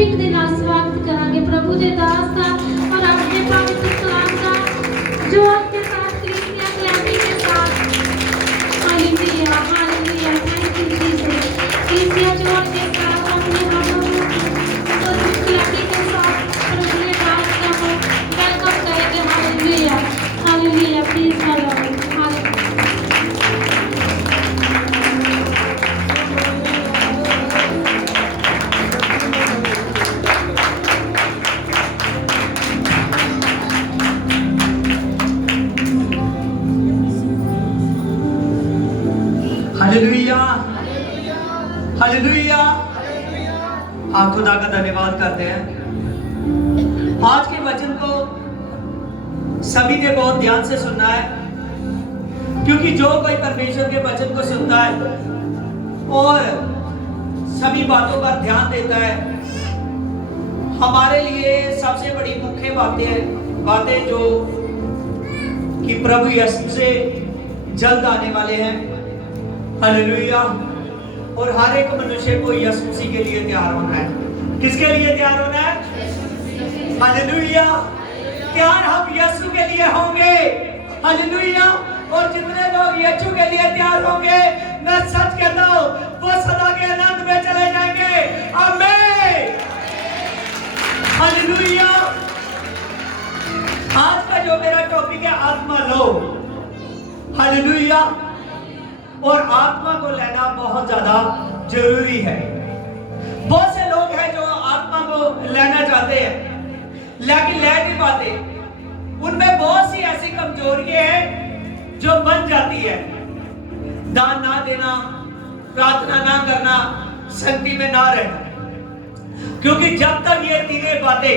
Clapping ਦੇ ਨਾਲ स्वागत करांगे प्रभु ਦੇ दास का और अपने पवित्र कलाम का जोर के साथ क्रिस्टियन क्लैपिंग के साथ hallelujah hallelujah thank you Jesus Christian जोर के साथ अपने हाथों को क्लैपिंग के साथ प्रभु के दास का वेलकम करेंगे hallelujah hallelujah please follow hallelujah hallelujah. आप खुदा का धन्यवाद करते हैं। आज के वचन को सभी ने बहुत ध्यान से सुनना है, क्योंकि जो कोई परमेश्वर के वचन को सुनता है और सभी बातों पर ध्यान देता है, हमारे लिए सबसे बड़ी मुख्य बातें जो कि प्रभु यीशु से जल्द आने वाले हैं। हालेलुया। और हर एक मनुष्य को यीशु मसीह के लिए तैयार होना है। किसके लिए तैयार होना है? हालेलुया। तैयार हम यीशु के लिए होंगे। हालेलुया। और जितने लोग यीशु के लिए तैयार होंगे, मैं सच कहता हूं, वो सदा के आनंद में चले जाएंगे। आमीन। हालेलुया। आज का जो मेरा टॉपिक है, आत्मा लो। हालेलुया। और आत्मा को लेना बहुत ज्यादा जरूरी है। बहुत से लोग हैं जो आत्मा को लेना चाहते हैं लेकिन ले नहीं पाते। उनमें बहुत सी ऐसी कमजोरियां हैं जो बन जाती है। दान ना देना, प्रार्थना ना करना, संगति में ना रहना। क्योंकि जब तक ये तीनों बातें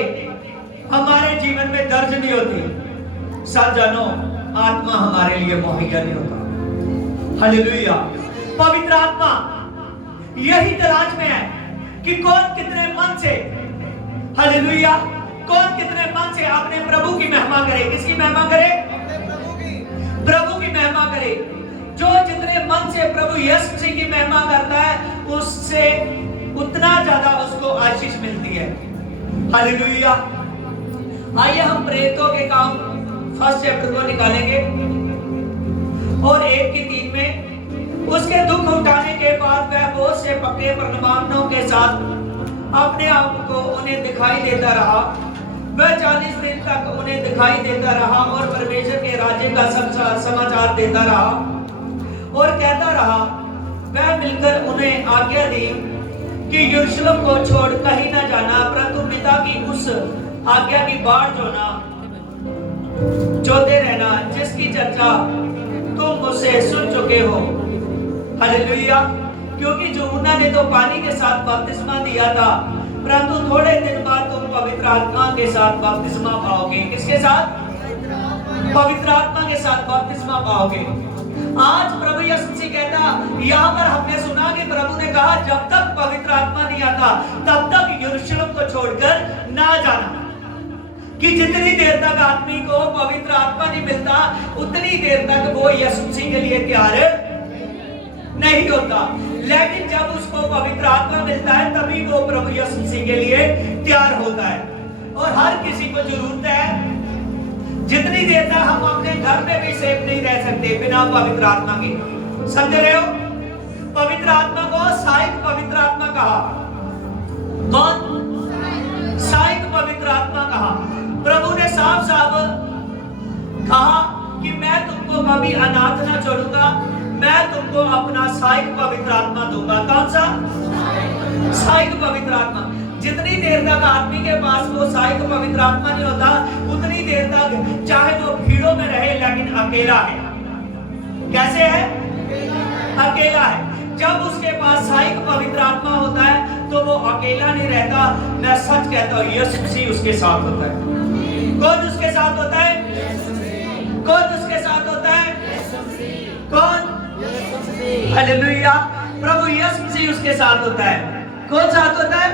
हमारे जीवन में दर्ज नहीं होती, सच जानो आत्मा हमारे लिए मुहैया नहीं होता। हालेलुया। पवित्र आत्मा यही तलाश में है कि कौन कितने मन से, हालेलुया, कौन कितने मन से अपने प्रभु की महिमा करे। किसकी महिमा करे? प्रभु की महिमा करे। जो जितने मन से प्रभु यीशु मसीह की महिमा करता है, उससे उतना ज्यादा उसको आशीष मिलती है। हालेलुया। आइए हम प्रेरितों के काम फर्स्ट चैप्टर को निकालेंगे और 1:3 में, उसके दुख उठाने के बाद वह बहुत से पक्के प्रमाणों के साथ अपने आप को उन्हें दिखाई देता रहा। वह 40 दिन तक उन्हें दिखाई देता रहा और परमेश्वर के राज्य का समाचार देता रहा और कहता रहा। वह मिलकर उन्हें आज्ञा दी कि यरूशलेम को छोड़ कहीं न जाना, परंतु पिता की उस आज्ञा की बाट जोते रहना जिसकी चर्चा तुम मुझसे सुन चुके हो। हालेलुया। क्योंकि यूहन्ना ने तो पानी के साथ बपतिस्मा दिया था, परंतु थोड़े दिन बाद तुम पवित्र आत्मा के साथ बपतिस्मा पाओगे। किसके साथ? पवित्र आत्मा के साथ बपतिस्मा पाओगे। आज प्रभु यीशु मसीह कहता, यहाँ पर हमने सुना कि प्रभु ने कहा जब तक पवित्र आत्मा नहीं आता तब तक यरूशलेम को छोड़कर ना जाना। कि जितनी देर तक आदमी को पवित्र आत्मा नहीं मिलता, उतनी देर तक वो यीशु मसीह के लिए तैयार नहीं होता। लेकिन जब उसको पवित्र आत्मा मिलता है, तभी वो प्रभु यीशु मसीह के लिए तैयार होता है। और हर किसी को जरूरत है, जितनी देर तक हम अपने घर में भी सेफ नहीं रह सकते बिना पवित्र आत्मा के। समझ रहे हो? पवित्र आत्मा को सहायक पवित्र आत्मा कहा। कौन? सहायक पवित्र आत्मा कहा। प्रभु ने साफ साफ कहा कि मैं तुमको कभी अनाथ ना छोड़ूंगा, मैं तुमको अपना सहायक पवित्र आत्मा दूंगा। कौन सा? सहायक पवित्र आत्मा। जितनी देर तक आदमी के पास वो सहायक पवित्र आत्मा नहीं होता, उतनी देर तक चाहे वो भीड़ों में रहे लेकिन अकेला है। कैसे है? अकेला है। जब उसके पास सहायक पवित्र आत्मा होता है तो वो अकेला नहीं रहता। मैं सच कहता हूँ, यीशु मसीह उसके साथ होता है। कौन उसके साथ होता है? कौन उसके साथ होता है? कौन? हालेलुया। प्रभु यीशु मसीह उसके साथ होता है। कौन साथ होता है?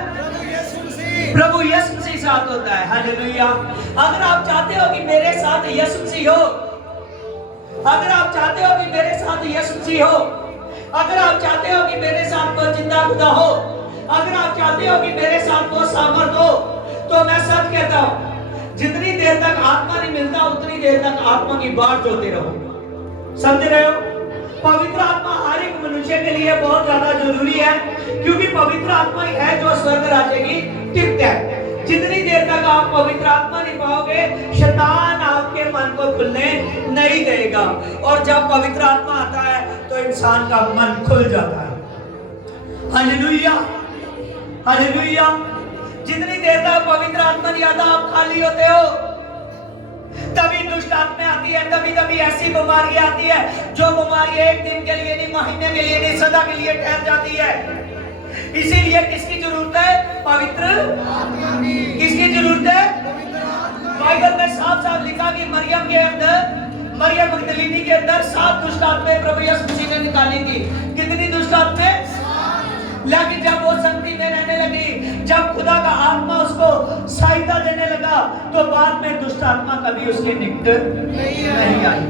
प्रभु यीशु मसीह साथ होता है। हालेलुया। अगर आप चाहते हो कि मेरे साथ यीशु मसीह हो, अगर आप चाहते हो कि मेरे साथ यीशु मसीह हो, अगर आप चाहते हो कि मेरे साथ वो जिंदा खुदा हो, अगर आप चाहते हो कि मेरे साथ वो सामर्थ हो, तो मैं सच कहता हूं, जितनी देर तक आत्मा नहीं मिलता उतनी देर तक आत्मा की बाट जोते रहो। समझ रहे हो? पवित्र आत्मा हर एक मनुष्य के लिए बहुत ज्यादा जरूरी है, क्योंकि पवित्र आत्मा ही है जो स्वर्ग राज्य की टिकट है। जितनी देर तक आप पवित्र आत्मा नहीं पाओगे, शैतान आपके मन को खुलने नहीं देगा। और जब पवित्र आत्मा आता है तो इंसान का मन खुल जाता है। Hallelujah, hallelujah. जितनी देर तक पवित्र आत्मा नहीं आता आप खाली होते हो। तभी दुष्ट आत्मा आती है, तभी तभी ऐसी बीमारी आती है जो बीमारी एक दिन के लिए नहीं, महीने के लिए नहीं, सदा के लिए ठहर जाती है। इसीलिए किसकी जरूरत है? पवित्र आत्मा की। किसकी जरूरत है? बाइबल में साफ साफ लिखा कि मरियम के अंदर, मरियम मगदलीनी के अंदर 7 दुष्ट आत्माएं प्रभु यीशु मसीह ने निकाली थी। कितनी दुष्ट आत्माएं? लेकिन जब वो संगति में रहने लगी, जब खुदा का आत्मा उसको सहायता देने लगा, तो बाद में दुष्ट आत्मा कभी उसके निकट नहीं आई।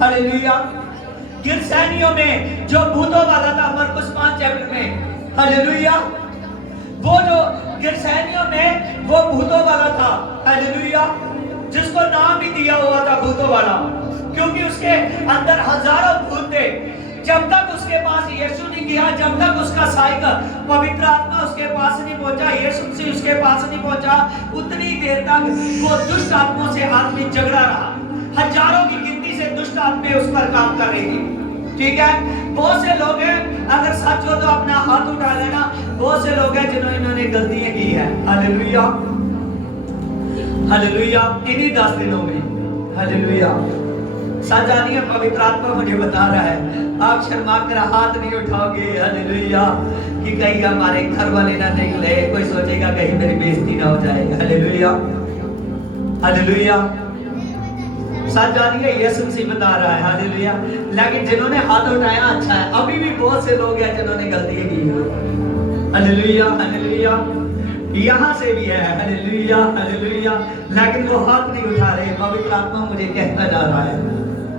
हालेलुया। गिरसैनियों में जो भूतों वाला था, मरकुस 5 चैप्टर में, हालेलुया, वो जो गिरसैनियों में वो भूतों वाला था, हालेलुया, जिसको नाम भी दिया हुआ था भूतों वाला, क्योंकि उसके अंदर हजारों भूत थे। जब तक उसके पास यीशु नहीं गया, जब तक उसका सहायक पवित्र आत्मा उसके पास नहीं पहुंचा, यीशु मसीह उसके पास नहीं पहुंचा, उतनी देर तक वो दुष्ट आत्माओं से आदमी झगड़ा रहा। हजारों की गिनती से दुष्ट आत्माएं उस पर काम कर रही थी। ठीक है, बहुत से लोग हैं, अगर सच हो तो अपना हाथ उठा लेना, बहुत से लोग हैं जिन्होंने गलतियां की है। Hallelujah, hallelujah. इन्हीं 10 दिनों में, हालेलुया, साजानिया पवित्र आत्मा मुझे बता रहा है, आप शर्मा कर हाथ नहीं उठाओगे, हालेलुया, कि कहीं हमारे घर वाले ना निकले, कोई सोचेगा कहीं मेरी बेइज्जती ना हो जाए। Hallelujah, hallelujah. साजानिया यीशु मसीह बता रहा है, हालेलुया। लेकिन जिन्होंने हाथ उठाया अच्छा है, अभी भी बहुत से लोग हैं जिन्होंने गलतियां की। Hallelujah, hallelujah. यहाँ से भी है, हालेलुया, हालेलुया, लेकिन वो हाथ नहीं उठा रहे। पवित्र आत्मा मुझे कहता जा रहा है,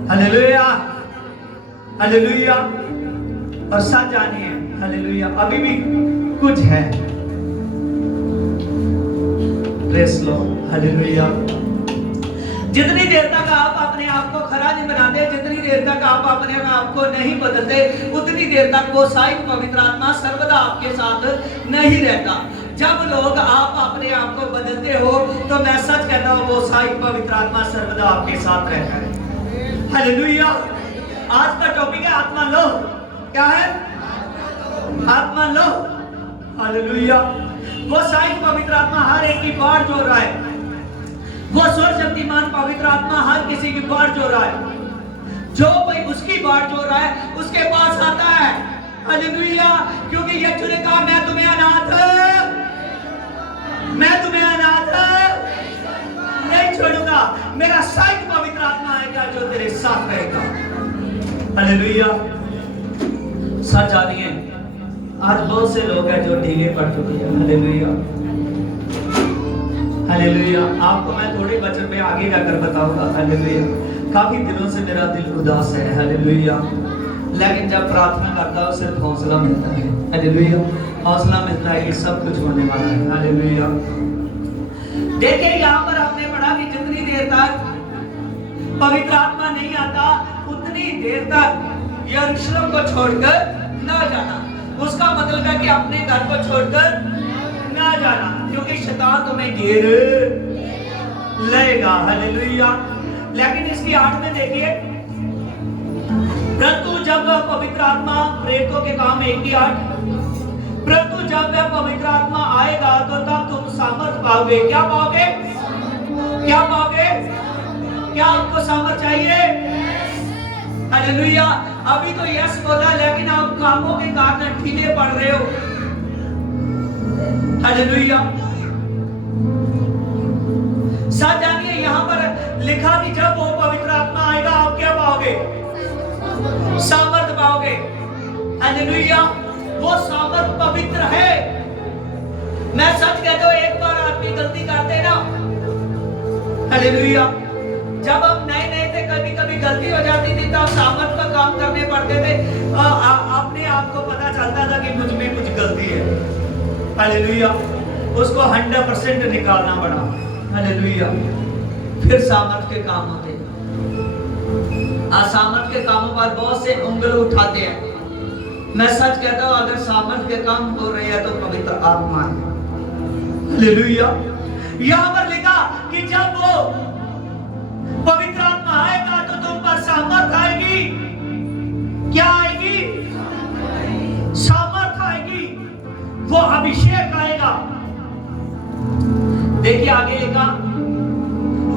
हालेलुया, हालेलुया। और सच जानिए, हालेलुया, अभी भी कुछ है। Praise Lord, hallelujah. जितनी देर तक आप अपने आप को खरा नहीं बनाते, जितनी देर तक आप अपने आप को नहीं बदलते, उतनी देर तक वो सहायक पवित्र आत्मा सर्वदा आपके साथ नहीं रहता। जब लोग आप अपने आप को बदलते हो, तो मैं सच कहता हूँ वो सहायक पवित्र आत्मा सर्वदा आपके साथ रहता है। हालेलुया। आज का टॉपिक है आत्मा लो। क्या है? आत्मा लो। हालेलुया। वो सहायक पवित्र आत्मा हर एक की बाट जोड़ रहा है। वो सर्वशक्तिमान पवित्र आत्मा हर किसी की बाट जोड़ रहा है। जो कोई उसकी बाट जोड़ रहा है उसके पास आता है। हालेलुया। क्योंकि यीशु ने कहा मैं तुम्हें अनाथ नहीं छोड़ूंगा, मेरा सहायक पवित्र आत्मा आएगा जो तेरे साथ रहेगा। हालेलुया। सच जानिए, आज बहुत से लोग हैं जो ढीले पड़ चुके हैं। Hallelujah, hallelujah. आपको मैं थोड़े वचन में आगे जाकर बताऊंगा। हालेलुया। काफी दिनों से मेरा दिल उदास है। हालेलुया। लेकिन जब प्रार्थना करता हूं सिर्फ हौसला मिलता है। हालेलुया। हौसला मिलता है कि सब कुछ होने वाला है। हालेलुया। देखिए यहाँ पर हमने पढ़ा कि जितनी देर तक पवित्र आत्मा नहीं आता, उतनी देर तक यरूशलेम को छोड़कर ना जाना। उसका मतलब है कि अपने घर को छोड़कर ना जाना, क्योंकि शैतान तुम्हें घेर लेगा। हालेलुया। लेकिन इसकी 8 में देखिए, परंतु जब पवित्र आत्मा, प्रेरितों के काम 1:8, परंतु जब वह पवित्र आत्मा आएगा तो तब तुम सामर्थ पाओगे। क्या पाओगे? क्या पाओगे? क्या आपको सामर्थ चाहिए? हालेलुया। अभी तो यस बोला, लेकिन आप कामों के कारण ढीले पड़ रहे हो। हालेलुया। साथ जानिए, यहाँ पर लिखा कि जब वो पवित्र आत्मा आएगा आप क्या पाओगे? सामर्थ पाओगे। हालेलुया। वो सामर्थ पवित्र है। मैं सच कहता हूं, एक बार आदमी गलती करते ना, हालेलुया, जब हम नए नए थे कभी कभी गलती हो जाती थी, तब सामर्थ का काम करने पड़ते थे। अपने आप को पता चलता था कि मुझ में कुछ गलती है। हालेलुया। उसको 100% निकालना पड़ा। हालेलुया। फिर सामर्थ के काम होते हैं। सामर्थ के कामों पर बहुत से उंगल उठाते हैं। मैं सच कहता हूं, अगर सामर्थ के काम हो रहे हैं तो पवित्र आत्मा है। हालेलुया। यहां पर लिखा कि जब वो पवित्र आत्मा आएगा तो तुम पर सामर्थ आएगी। क्या आएगी? सामर्थ आएगी, वो अभिषेक आएगा। देखिए आगे लिखा,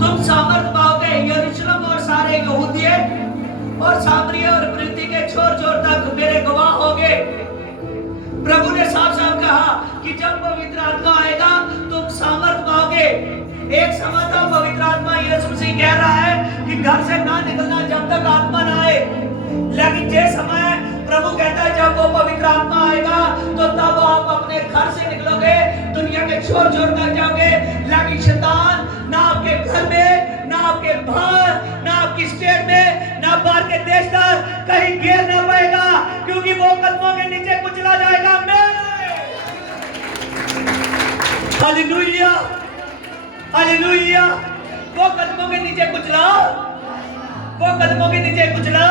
तुम सामर्थ पाओगे, यरूशलेम और सारे यहूदिये और सामरिया और पृथ्वी के छोर छोर तक मेरे गवाह होगे। प्रभु ने साफ साफ कहा कि जब पवित्र आत्मा आएगा तुम सामर्थ पाओगे। एक समय था पवित्र आत्मा यीशु मसीह कह रहा है कि घर से ना निकलना जब तक आत्मा ना आए। लेकिन जिस समय प्रभु कहता है जब वो पवित्र आत्मा आएगा तो तब आप अपने घर से निकलोगे, दुनिया के छोर छोर तक जाओगे। लेकिन शैतान ना आपके घर में, ना आपके बाहर, ना आपकी स्टेट में, ना बाहर के देश तक कहीं गिर ना पाएगा, क्योंकि वो कदमों के नीचे कुचला जाएगा। Hallelujah, hallelujah. वो कदमों के नीचे कुचला, वो कदमों के नीचे कुचला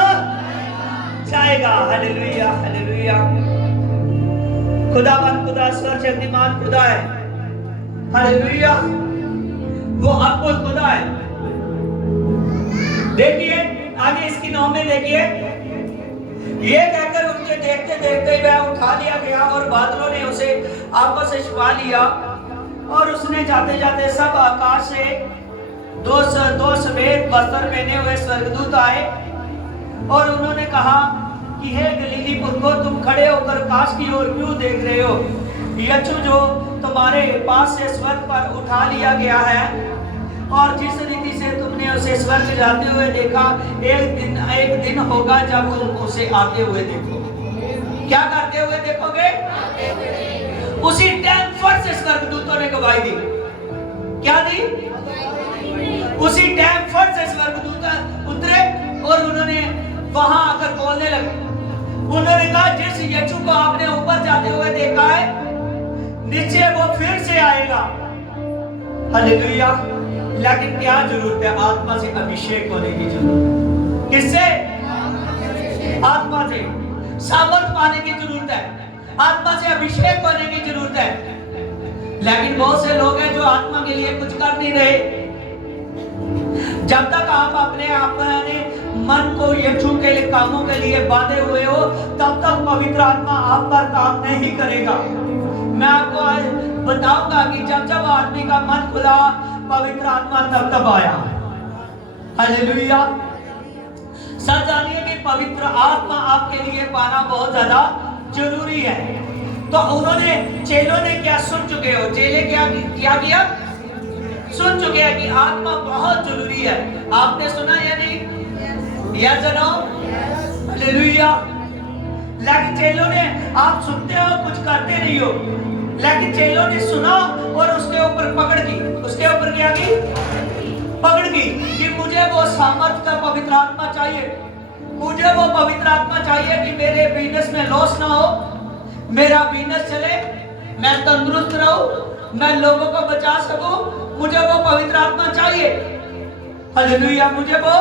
जाएगा। Hallelujah, hallelujah. खुदावन, खुदा सर्वशक्तिमान खुदा है। हालेलुया, वो आपको खुदा है। देखिए आगे इसकी 9 में देखिए, ये कहकर उनके देखते देखते वह उठा लिया गया और बादलों ने उसे आंखों से छुपा लिया। और उसने जाते जाते सब आकाश से दो सफेद वस्त्र पहने हुए स्वर्गदूत आए और उन्होंने कहा कि हे गलीली पुरखों, तुम खड़े होकर आकाश की ओर क्यों देख रहे हो? यीशु जो तुम्हारे पास से स्वर्ग पर उठा लिया गया है और जिस रीति से तुमने उसे स्वर्ग जाते हुए देखा, एक दिन होगा जब तुम उसे आते हुए देखोगे। क्या करते हुए देखोगे? उसी टाइम फट से स्वर्गदूतों ने गवाही दी। क्या दी? उसी टाइम फट से स्वर्गदूत उतरे और उन्होंने वहां आकर बोलने लगे। उन्होंने कहा जिस यीशु को आपने ऊपर जाते हुए देखा है, नीचे वो फिर से आएगा। हालेलुया। लेकिन क्या जरूरत है? आत्मा से अभिषेक होने की जरूरत। किससे? आत्मा से सामर्थ पाने की जरूरत है, आत्मा से अभिषेक होने की जरूरत है। लेकिन बहुत से लोग हैं जो आत्मा के लिए कुछ कर नहीं रहे। जब तक आप अपने मन को यीशु के कामों के लिए बांधे हुए हो, तब तक पवित्र आत्मा आप पर काम नहीं करेगा। मैं आपको आज बताऊंगा कि जब जब आदमी का मन खुला, पवित्र आत्मा तब तब आया। हालेलुया। सच जानिए कि पवित्र आत्मा आपके लिए पाना बहुत ज्यादा जरूरी है। तो उन्होंने, चेलों ने क्या सुन चुके हो? चेले क्या किया? सुन चुके हैं कि आत्मा बहुत जरूरी है। आपने सुना या नहीं? यस और नो? हालेलुया। लेकिन चेलों ने, आप सुनते हो कुछ करते नहीं हो, लेकिन चेलों ने सुना और उसके ऊपर पकड़ की। उसके ऊपर क्या की? पकड़ की कि मुझे वो सामर्थ का पवित्र आत्मा चाहिए, मुझे वो पवित्र आत्मा चाहिए कि मेरे बिजनेस में लॉस ना हो, मेरा बिजनेस चले, मैं तंदुरुस्त रहूं, मैं लोगों को बचा सकूं। मुझे वो पवित्र आत्मा चाहिए। हालेलुया। मुझे वो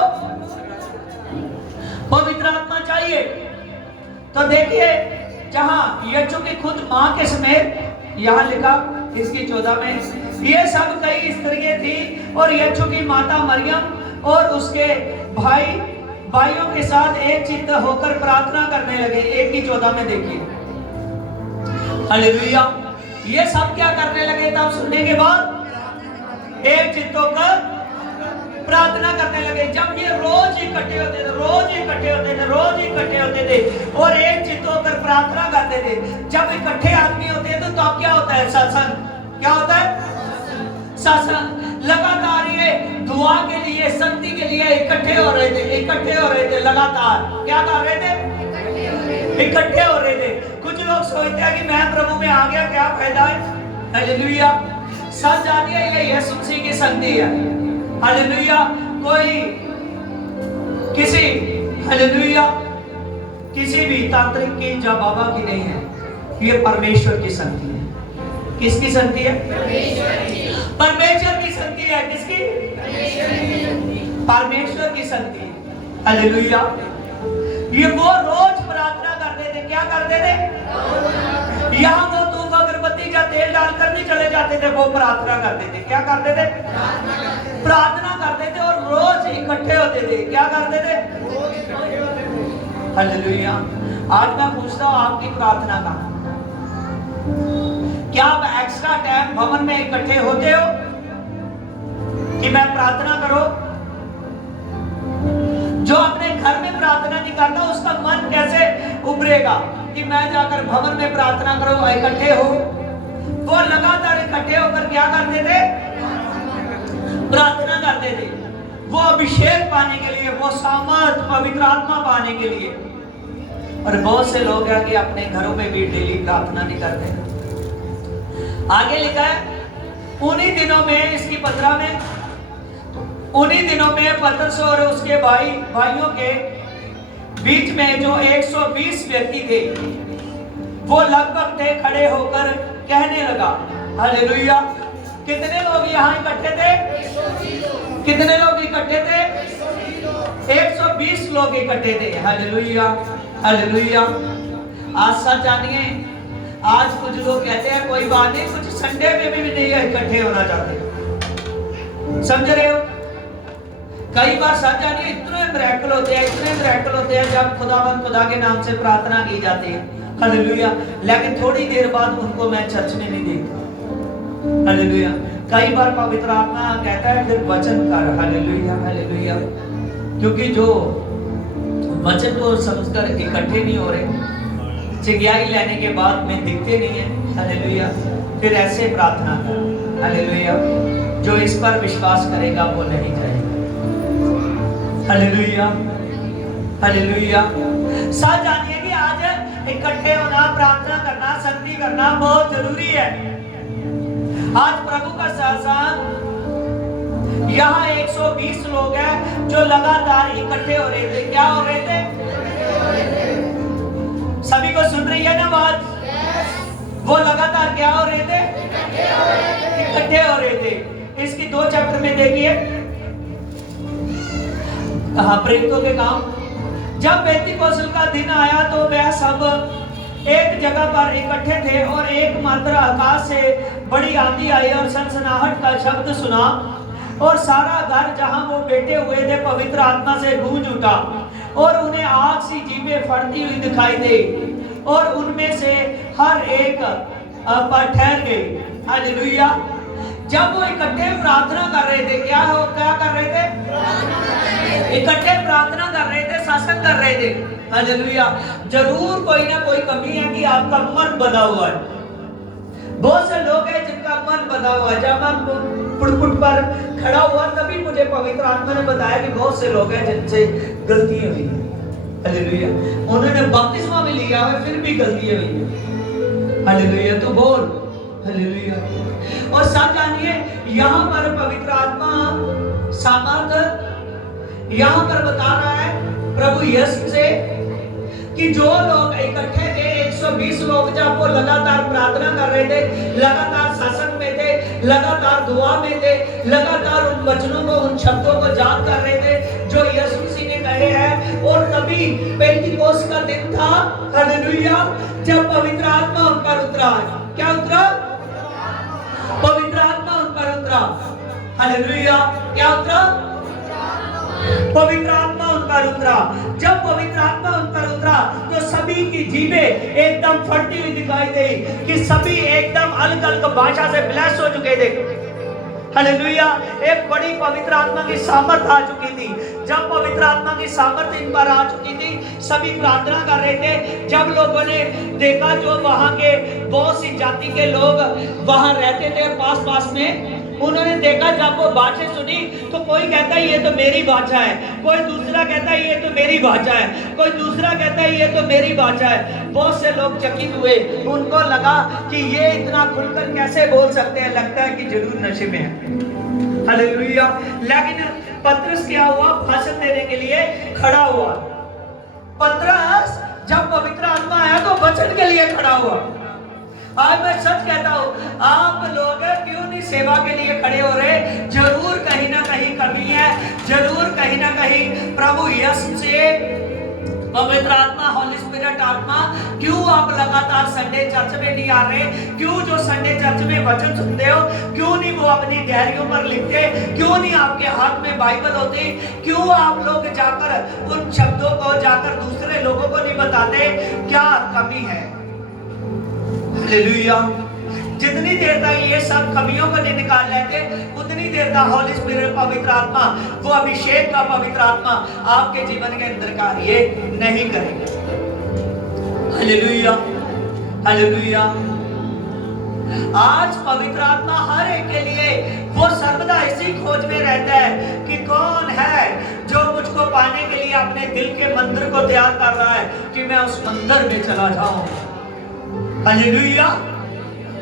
पवित्र आत्मा चाहिए। तो देखिए, जहां यीशु की खुद मां के समेत, यहां लिखा इसकी 14 में, ये सब कई स्त्रियां थी और यीशु की माता मरियम और उसके भाइयों के साथ एक चित्त होकर प्रार्थना करने लगे। 1 की 14 में देखिए। हालेलुया। ये सब क्या करने लगे? तब सुनने के बाद एक चित्त होकर प्रार्थना करने लगे। जब ये रोज इकट्ठे होते थे, रोज इकट्ठे होते थे, रोज इकट्ठे होते थे और एक चित्त होकर प्रार्थना करते थे। जब इकट्ठे आदमी होते हैं तो तब क्या होता है? सत्संग। क्या होता है? सत्संग। लगातार ये दुआ के लिए, संगति के लिए इकट्ठे हो रहे थे, इकट्ठे हो रहे थे लगातार। क्या कर रहे थे? इकट्ठे हो रहे थे। कुछ लोग सोचते हैं कि मैं प्रभु में आ गया, क्या फायदा है? हालेलुया। सच जानिए ये यीशु मसीह की संगति है। हालेलुया। कोई किसी, हालेलुया, किसी भी तांत्रिक की या बाबा की नहीं है, ये परमेश्वर की संगति है। किसकी संगति है? परमेश्वर की संगति है। किसकी? परमेश्वर की संगति। हालेलुया। ये वो रोज प्रार्थना करते थे। क्या करते थे? यहाँ वो धूप अगरबत्ती या तेल डालकर नहीं चले जाते थे, वो प्रार्थना करते थे। क्या करते थे? प्रार्थना करते थे और रोज इकट्ठे होते थे। क्या करते थे? हालेलुया। आज मैं पूछता हूँ, आपकी प्रार्थना का क्या आप एक्स्ट्रा टाइम भवन में इकट्ठे होते हो कि मैं प्रार्थना करो? जो अपने घर में प्रार्थना नहीं करता उसका मन कैसे उभरेगा कि मैं जाकर भवन में प्रार्थना करूं? इकट्ठे हो, वो लगातार इकट्ठे होकर क्या करते थे? प्रार्थना करते थे। वो अभिषेक पाने के लिए, वो सामर्थ पवित्र आत्मा पाने के लिए। और बहुत से लोग हैं कि अपने घरों में भी डेली प्रार्थना नहीं करते। आगे लिखा है, उन्हीं दिनों में, इसकी 15 में, उन्हीं दिनों में पतरस और उसके भाइयों के बीच में जो 120 व्यक्ति थे, वो लगभग थे, खड़े होकर कहने लगा। हालेलुया। कितने लोग यहाँ इकट्ठे थे? कितने लोग इकट्ठे थे? 120 लोग इकट्ठे थे। Hallelujah, hallelujah. आज सच जानिए, आज कुछ लोग कहते हैं कोई बात नहीं, कुछ संडे में भी नहीं इकट्ठे होना चाहते। समझ रहे हो? कई बार सच जानिए, इतने मिरेकल होते हैं, इतने मिरेकल होते हैं जब खुदा के नाम से प्रार्थना की जाती है। हालेलुया। लेकिन थोड़ी देर बाद उनको मैं चर्च में नहीं देखता। हालेलुया। कई बार पवित्र आत्मा कहता है फिर वचन कर। Hallelujah, hallelujah. क्योंकि जो वचन को समझकर इकट्ठे नहीं हो रहे, चिंगाई लेने के बाद में दिखते नहीं है। हालेलुया। फिर ऐसे प्रार्थना कर। हालेलुया। जो इस पर विश्वास करेगा वो नहीं जाएगा। Hallelujah, hallelujah. साथ जानिए कि आज इकट्ठे होना, प्रार्थना करना, संगति करना बहुत जरूरी है। आज प्रभु का साथ यहाँ 120 लोग हैं जो लगातार इकट्ठे हो रहे थे। क्या हो रहे थे? सभी को सुन रही है ना बात? वो लगातार क्या हो रहे थे? इकट्ठे हो रहे थे। इसकी 2 चैप्टर में देखिए, प्रेरितों के काम। जब पेंतीकोस्ते का दिन आया तो वह सब एक जगह पर इकट्ठे थे और एक मात्र आकाश से बड़ी आंधी आई और सनसनाहट का शब्द सुना और सारा घर जहां वो बैठे हुए थे पवित्र आत्मा से गूंज उठा और उन्हें आग सी जीभें फटती हुई दिखाई दे और उनमें से हर एक पर ठहर गई। हालेलुया। जब वो इकट्ठे प्रार्थना कर रहे थे, क्या कर रहे थे? इकट्ठे प्रार्थना कर रहे थे, शासन कर रहे थे। हालेलुया। जरूर कोई ना कोई कमी है कि आपका मन बंधा हुआ है। बहुत से लोग हैं जिनका मन बंधा हुआ है। जब मैं पुटपुट पर खड़ा हुआ तभी मुझे पवित्र आत्मा ने बताया कि बहुत से लोग हैं जिनसे गलती हुई। हालेलुया। उन्होंने बपतिस्मा भी लिया है फिर भी गलती हुई। हालेलुया। तो बोल हालेलुया। और साथ जानिए, यहाँ पर पवित्र आत्मा सामर्थ यहाँ पर बता रहा है प्रभु यीशु से कि जो लोग इकट्ठे थे 120 लोग, जब वो लगातार प्रार्थना कर रहे थे, लगातार शासन में थे, लगातार दुआ में थे, लगातार उन वचनों को, उन शब्दों को याद कर रहे थे जो यीशु मसीह ने कहे हैं। और तभी पेंतीकोस्ते का दिन था। हालेलुया। जब पवित्र आत्मा उन पर उतरा। क्या उतरा? पवित्र आत्मा उन पर उतरा। हालेलुया। क्या उतरा? पवित्र आत्मा उन पर उतरा। जब पवित्र आत्मा उन पर उतरा तो सभी की जीभें एकदम फटती हुई दिखाई दी कि सभी एकदम अलग अलग भाषा से ब्लेस हो चुके थे। हालेलुया। एक बड़ी पवित्र आत्मा की सामर्थ आ चुकी थी। जब पवित्र आत्मा की सामर्थ इन पर आ चुकी थी, सभी प्रार्थना कर रहे थे। जब लोगों ने देखा, जो वहां के बहुत सी जाति के लोग वहां रहते थे पास में, उन्होंने देखा, जब वो बातें सुनी तो कोई कहता है ये तो मेरी भाषा है, कोई दूसरा कहता है ये तो मेरी भाषा है, कोई दूसरा कहता है ये तो मेरी भाषा है। बहुत से लोग चकित हुए। उनको लगा कि ये इतना खुलकर कैसे बोल सकते हैं, लगता है कि जरूर नशे में है। हालेलुया। लेकिन पतरस क्या हुआ? भाषण देने के लिए खड़ा हुआ। पतरस जब पवित्र आत्मा आया तो वचन के लिए खड़ा हुआ। आज मैं सच कहता हूँ, सेवा के लिए खड़े हो रहे, जरूर कहीं ना कहीं कमी है, जरूर कहीं ना कहीं प्रभु यीशु से पवित्र आत्मा, हॉली स्पिरिट आत्मा, क्यों आप लगातार संडे चर्च में नहीं आ रहे? क्यों जो संडे चर्च में वचन सुनते हो, क्यों नहीं वो अपनी डायरियों पर लिखते? क्यों नहीं आपके हाथ में बाइबल होती? क्यों आप लोग जाकर उन शब्दों को जाकर दूसरे लोगों को नहीं बताते? क्या कमी है? हालेलुया। जितनी देर तक ये सब कमियों को नहीं निकाल लेते, उतनी देर तक हॉली स्पिरिट पवित्र आत्मा, वो अभिषेक का पवित्र आत्मा आपके जीवन के अंदर कार्य नहीं करेगा। Hallelujah, hallelujah. आज पवित्र आत्मा हर एक के लिए वो सर्वदा इसी खोज में रहता है कि कौन है जो मुझको पाने के लिए अपने दिल के मंदिर को तैयार कर रहा है कि मैं उस मंदिर में चला जाऊं। Hallelujah,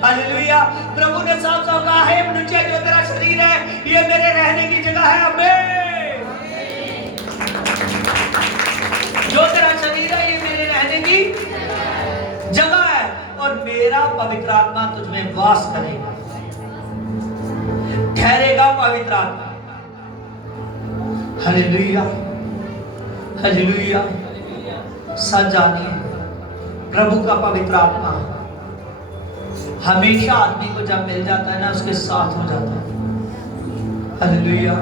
hallelujah. प्रभु ने साफ साफ कहा है, मनुष्य जो तेरा शरीर है ये मेरे रहने की जगह है। आमीन। जो तेरा शरीर है ये मेरे रहने की जगह है और मेरा पवित्र आत्मा तुझ में वास करेगा, ठहरेगा पवित्र आत्मा। Hallelujah, hallelujah. सच जानिए, प्रभु का पवित्र आत्मा हमेशा आदमी को जब मिल जाता है ना, उसके साथ हो जाता है। Hallelujah,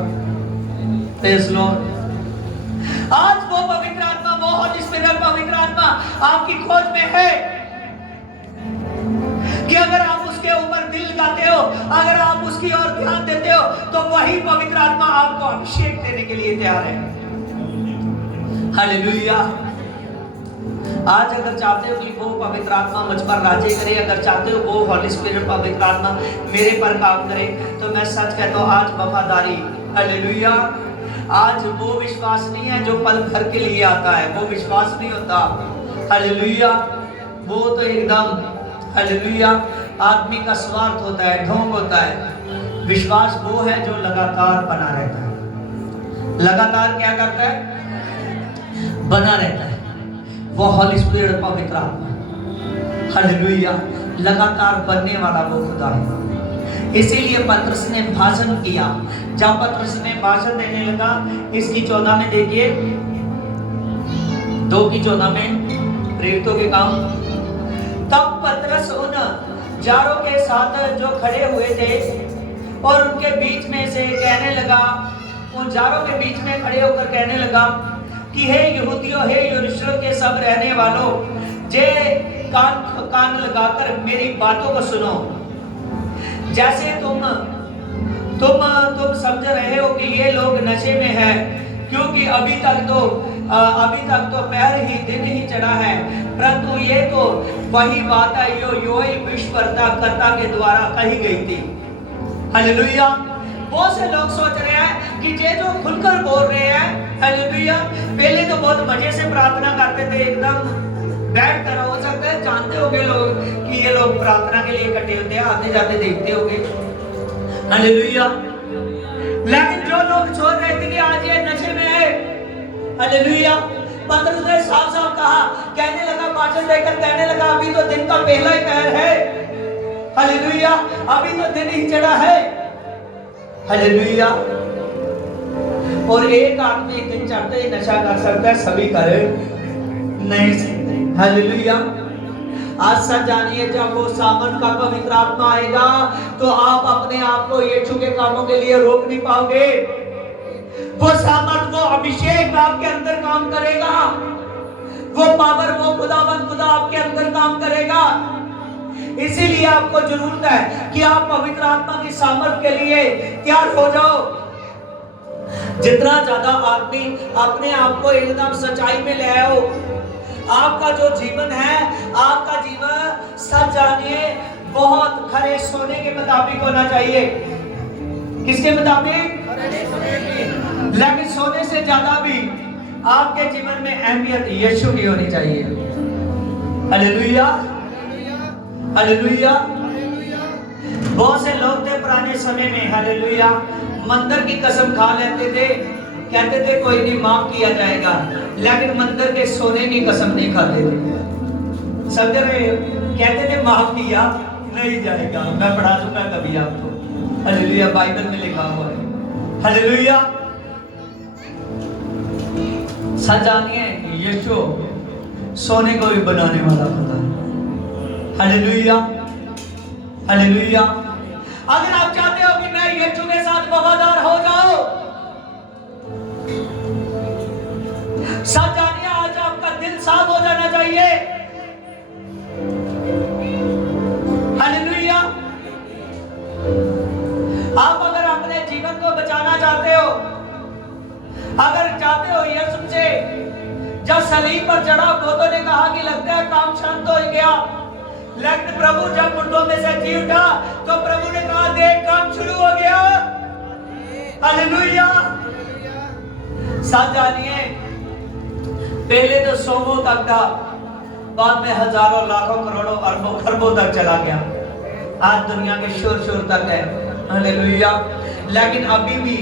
praise Lord. आज वो पवित्र आत्मा, वो हॉली स्पिरिट पवित्र आत्मा आपकी खोज में है कि अगर आप उसके ऊपर दिल लगाते हो, अगर आप उसकी ओर ध्यान देते हो, तो वही पवित्र आत्मा आपको अभिषेक देने के लिए तैयार है। हालेलुया। आज अगर चाहते हो कि वो पवित्र आत्मा मुझ पर राज्य करे, अगर चाहते हो वो हॉली स्पिरिट पवित्र आत्मा मेरे पर काम करे, तो मैं सच कहता हूँ आज वफादारी, हालेलुया। आज वो विश्वास नहीं है जो पल भर के लिए आता है, वो विश्वास नहीं होता। हालेलुया। वो तो एकदम, हालेलुया, आदमी का स्वार्थ होता है, ढोंग होता है। विश्वास वो है जो लगातार बना रहता है। लगातार क्या करता है? बना रहता है। वो हॉली स्पिरिट पवित्र आत्मा, हालेलुया, लगातार बनने वाला वो खुदा है। इसीलिए पतरस ने भाषण किया। जब पतरस ने भाषण देने लगा, इसकी 14 में देखिए, 2:14 में, प्रेरितों के काम। तब पतरस उन जारों के साथ जो खड़े हुए थे और उनके बीच में से कहने लगा, उन जारों के बीच में खड़े होकर कहने लगा कि हे यहूदियों, हे यरूशलेम के सब रहने वालों, जे कान लगाकर मेरी बातों को सुनो। जैसे तुम समझ रहे हो कि ये लोग नशे में हैं, क्योंकि अभी तक तो पहले ही दिन ही चढ़ा है, परंतु ये तो वही बात है जो योएल भविष्यवक्ता के द्वारा कही गई थी। हालेलुया। बहुत से लोग सोच रहे हैं कि ये जो खुलकर बोल रहे हैं, हालेलुया, पहले तो बहुत मजे से प्रार्थना करते थे, एकदम बैठ कर, हो सकता है जानते होंगे लोग कि ये लोग प्रार्थना के लिए इकट्ठे होते हैं, आते जाते देखते होंगे। हालेलुया। लेकिन जो लोग सोच रहे थे कि आज ये नशे में है, हालेलुया, पतरस ने साफ साफ कहा, कहने लगा, भाषण देकर कहने लगा, अभी तो दिन का पहला ही पहर है। हालेलुया, अभी तो दिन ही चढ़ा है। हालेलुया। और एक आदमी दिन चढ़ते ही नशा कर सकता है, सभी करे नहीं सकते। हालेलुया। आज सच जानिए, जब वो सामर्थ का पवित्र आत्मा आएगा तो आप अपने आप को यीशु के कामों के लिए रोक नहीं पाओगे। वो सामर्थ, वो अभिषेक आपके अंदर काम करेगा, वो पावर, वो खुदावंद खुदा आपके अंदर काम करेगा। इसीलिए आपको जरूरत है कि आप पवित्र आत्मा की सामर्थ के लिए तैयार हो जाओ। जितना ज्यादा आदमी अपने आप को एकदम सच्चाई में ले आओ, आपका जो जीवन है, आपका जीवन सच जानिए बहुत खरे सोने के मुताबिक होना चाहिए। किसके मुताबिक? लेकिन सोने से ज्यादा भी आपके जीवन में अहमियत यीशु की होनी चाहिए। Hallelujah, hallelujah. बहुत से लोग थे पुराने समय में, हालेलुया, मंदिर की कसम खा लेते थे, कहते थे कोई नहीं, माफ किया जाएगा, लेकिन मंदिर के सोने की कसम नहीं खाते थे। समझ रहे? कहते थे माफ किया, नहीं जाएगा। मैं पढ़ा दूंगा कभी आपको। हालेलुया, बाइबल में लिखा हुआ है। हालेलुया। सच जानिए, यीशु सोने को भी बनाने वाला खुदा है। Hallelujah, hallelujah. अगर आप चाहते हो कि मैं यीशु के साथ वफादार हो जाऊं, सच जानिए, आज आपका दिल साफ हो जाना चाहिए। हालेलुया। आप अगर अपने जीवन को बचाना चाहते हो, अगर चाहते हो यीशु से, जब सलीब पर चढ़ा बहुतों ने कहा कि लगता है काम शांत हो गया, लेकिन प्रभु जब मुर्दों में से जी उठा तो प्रभु ने कहा देख काम शुरू हो गया। हालेलुया। साथ जानिए, पहले तो सौों तक था, बाद में हजारों लाखों करोड़ों अरबों खरबों तक चला गया, आज दुनिया के शोर तक है। हालेलुया। लेकिन अभी भी